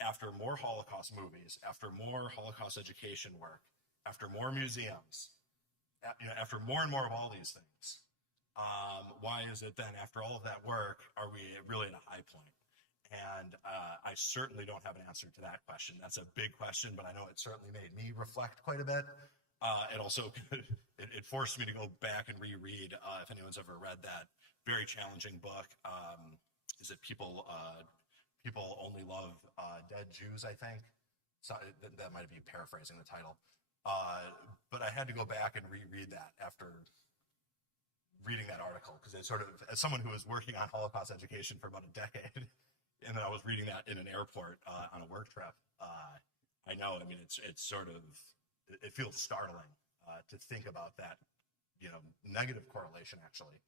after more Holocaust movies, after more Holocaust education work, after more museums, after more and more of all these things. Why is it then, after all of that work, are we really at a high point? And I certainly don't have an answer to that question. That's a big question, but I know it certainly made me reflect quite a bit. It also it forced me to go back and reread, if anyone's ever read that very challenging book. Is it People Only Love Dead Jews, I think? So that might be paraphrasing the title. But I had to go back and reread that after reading that article, because it sort of, as someone who was working on Holocaust education for about a decade, and then I was reading that in an airport on a work trip, I know, it's sort of, it feels startling to think about that, negative correlation, actually,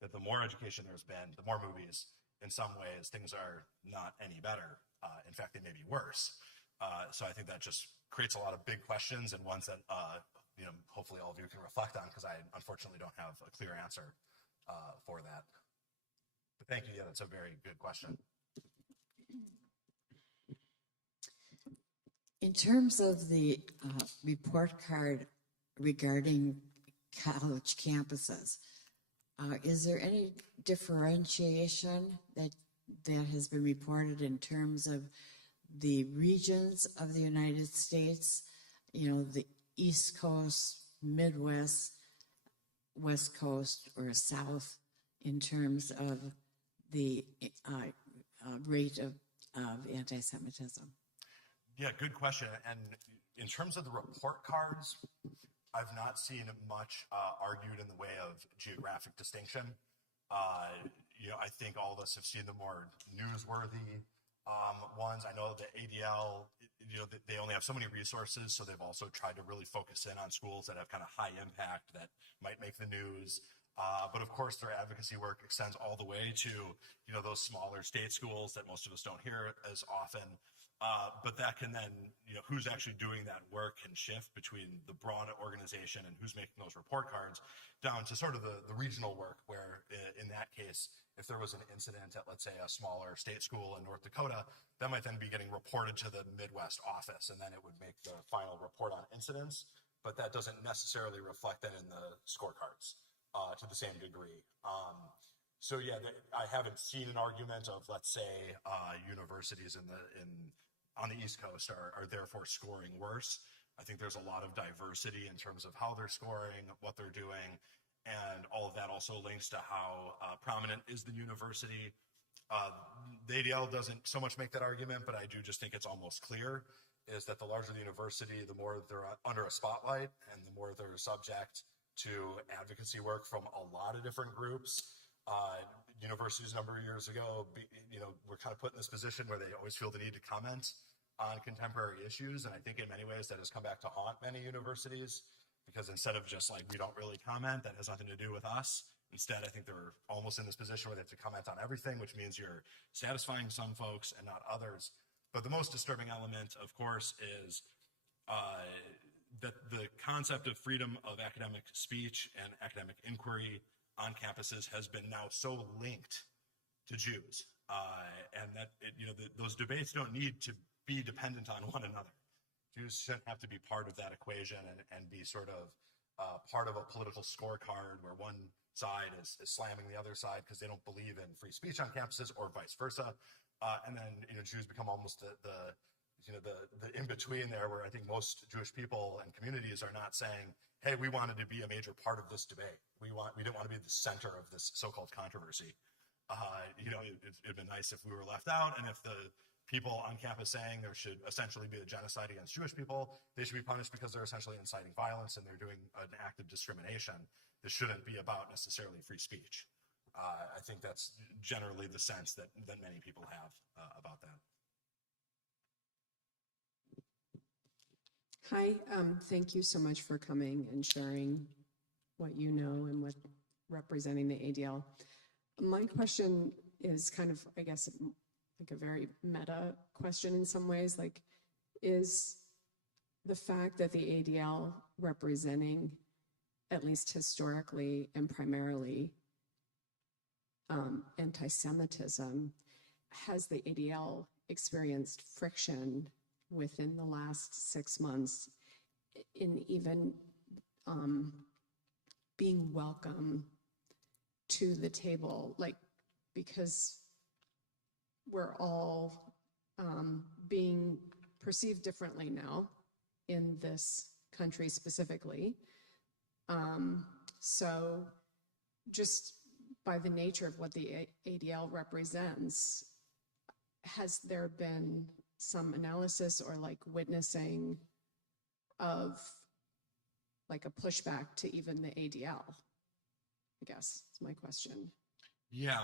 that the more education there's been, the more movies, in some ways, things are not any better. In fact, they may be worse. So I think that just creates a lot of big questions and ones that, hopefully all of you can reflect on, because I unfortunately don't have a clear answer for that. But thank you. Yeah, that's a very good question. In terms of the report card regarding college campuses, is there any differentiation that has been reported in terms of the regions of the United States, the East Coast, Midwest, West Coast, or South, in terms of the rate of anti-Semitism? Yeah, good question. And in terms of the report cards, I've not seen much argued in the way of geographic distinction. I think all of us have seen the more newsworthy ones. I know that ADL, they only have so many resources, so they've also tried to really focus in on schools that have kind of high impact that might make the news. But of course, their advocacy work extends all the way to, those smaller state schools that most of us don't hear as often. But that can then, who's actually doing that work can shift between the broad organization and who's making those report cards down to sort of the regional work where in that case, if there was an incident at, let's say, a smaller state school in North Dakota, that might then be getting reported to the Midwest office, and then it would make the final report on incidents. But that doesn't necessarily reflect that in the scorecards to the same degree. So yeah, I haven't seen an argument of, let's say, universities on the East Coast are therefore scoring worse. I think there's a lot of diversity in terms of how they're scoring, what they're doing, and all of that also links to how prominent is the university. The ADL doesn't so much make that argument, but I do just think it's almost clear is that the larger the university, the more they're under a spotlight and the more they're subject to advocacy work from a lot of different groups. Universities a number of years ago, were kind of put in this position where they always feel the need to comment on contemporary issues. And I think in many ways that has come back to haunt many universities because instead of just like, we don't really comment, that has nothing to do with us. Instead, I think they're almost in this position where they have to comment on everything, which means you're satisfying some folks and not others. But the most disturbing element, of course, is that the concept of freedom of academic speech and academic inquiry on campuses has been now so linked to Jews, and that those debates don't need to be dependent on one another. Jews shouldn't have to be part of that equation and be sort of part of a political scorecard where one side is slamming the other side because they don't believe in free speech on campuses, or vice versa. And then Jews become almost the in-between there, where I think most Jewish people and communities are not saying, hey, we wanted to be a major part of this debate. We didn't want to be the center of this so-called controversy. It'd been nice if we were left out, and if the people on campus saying there should essentially be a genocide against Jewish people, they should be punished because they're essentially inciting violence and they're doing an act of discrimination. This shouldn't be about necessarily free speech. I think that's generally the sense that many people have about that. Hi, thank you so much for coming and sharing what you know and what representing the ADL. My question is kind of, I guess, like a very meta question in some ways, like, is the fact that the ADL representing, at least historically and primarily, anti-Semitism, has the ADL experienced friction within the last 6 months in even being welcome to the table, like, because we're all being perceived differently now in this country specifically. So just by the nature of what the ADL represents, has there been some analysis or like witnessing of like a pushback to even the ADL? I guess is my question. Yeah,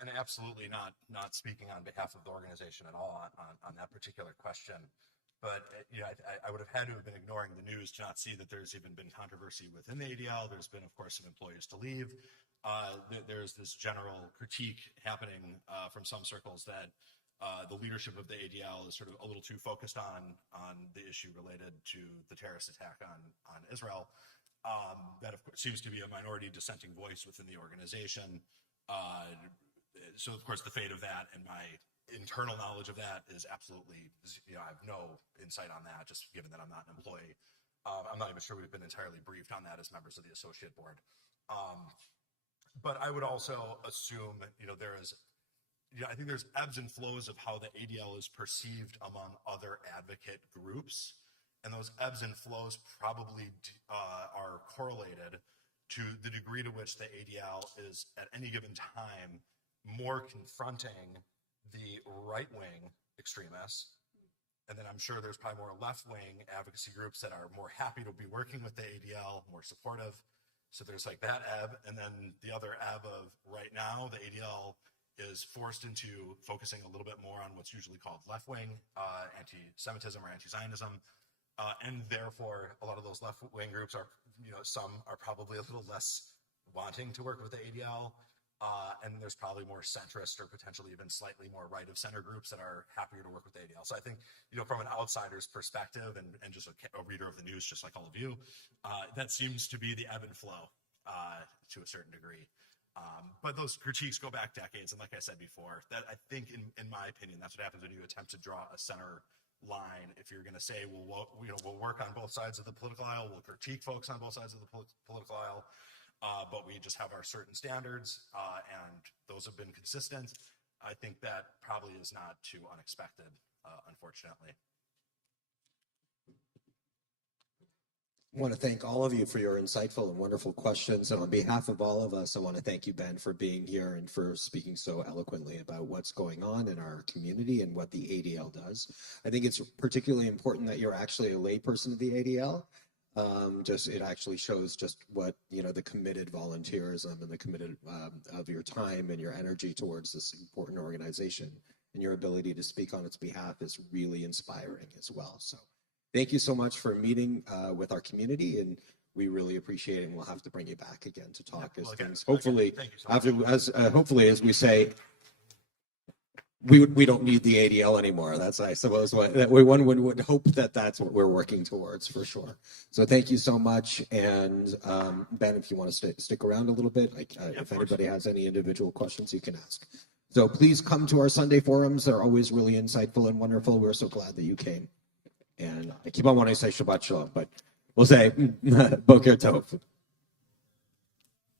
and absolutely not speaking on behalf of the organization at all on that particular question. But I would have had to have been ignoring the news to not see that there's even been controversy within the ADL. There's been, of course, some employees to leave. There's this general critique happening from some circles that the leadership of the ADL is sort of a little too focused on the issue related to the terrorist attack on Israel. That, of course, seems to be a minority dissenting voice within the organization. So, of course, the fate of that and my internal knowledge of that is absolutely, I have no insight on that, just given that I'm not an employee. I'm not even sure we've been entirely briefed on that as members of the associate board. But I would also assume, there is, I think there's ebbs and flows of how the ADL is perceived among other advocate groups. And those ebbs and flows probably are correlated to the degree to which the ADL is at any given time more confronting the right-wing extremists. And then I'm sure there's probably more left-wing advocacy groups that are more happy to be working with the ADL, more supportive. So there's like that ebb. And then the other ebb of right now, the ADL is forced into focusing a little bit more on what's usually called left-wing anti-Semitism or anti-Zionism. And therefore, a lot of those left-wing groups are, some are probably a little less wanting to work with the ADL. And there's probably more centrist or potentially even slightly more right-of-center groups that are happier to work with the ADL. So I think, from an outsider's perspective and just a reader of the news, just like all of you, that seems to be the ebb and flow to a certain degree. But those critiques go back decades. And like I said before, that I think, in my opinion, that's what happens when you attempt to draw a center line. If you're going to say, well, we'll work on both sides of the political aisle, we'll critique folks on both sides of the political aisle, but we just have our certain standards, and those have been consistent. I think that probably is not too unexpected, unfortunately. I want to thank all of you for your insightful and wonderful questions. And on behalf of all of us, I want to thank you, Ben, for being here and for speaking so eloquently about what's going on in our community and what the ADL does. I think it's particularly important that you're actually a layperson of the ADL. It actually shows just what, the committed volunteerism and the committed of your time and your energy towards this important organization, and your ability to speak on its behalf is really inspiring as well. So thank you so much for meeting with our community, and we really appreciate it. And we'll have to bring you back again to talk as things. Hopefully, hopefully, as we say, we don't need the ADL anymore. That's, I suppose, one would hope that that's what we're working towards for sure. So thank you so much. And Ben, if you want to stick around a little bit, if anybody has any individual questions, you can ask. So please come to our Sunday forums. They're always really insightful and wonderful. We're so glad that you came. And I keep on wanting to say Shabbat Shalom, but we'll say Boker Tov.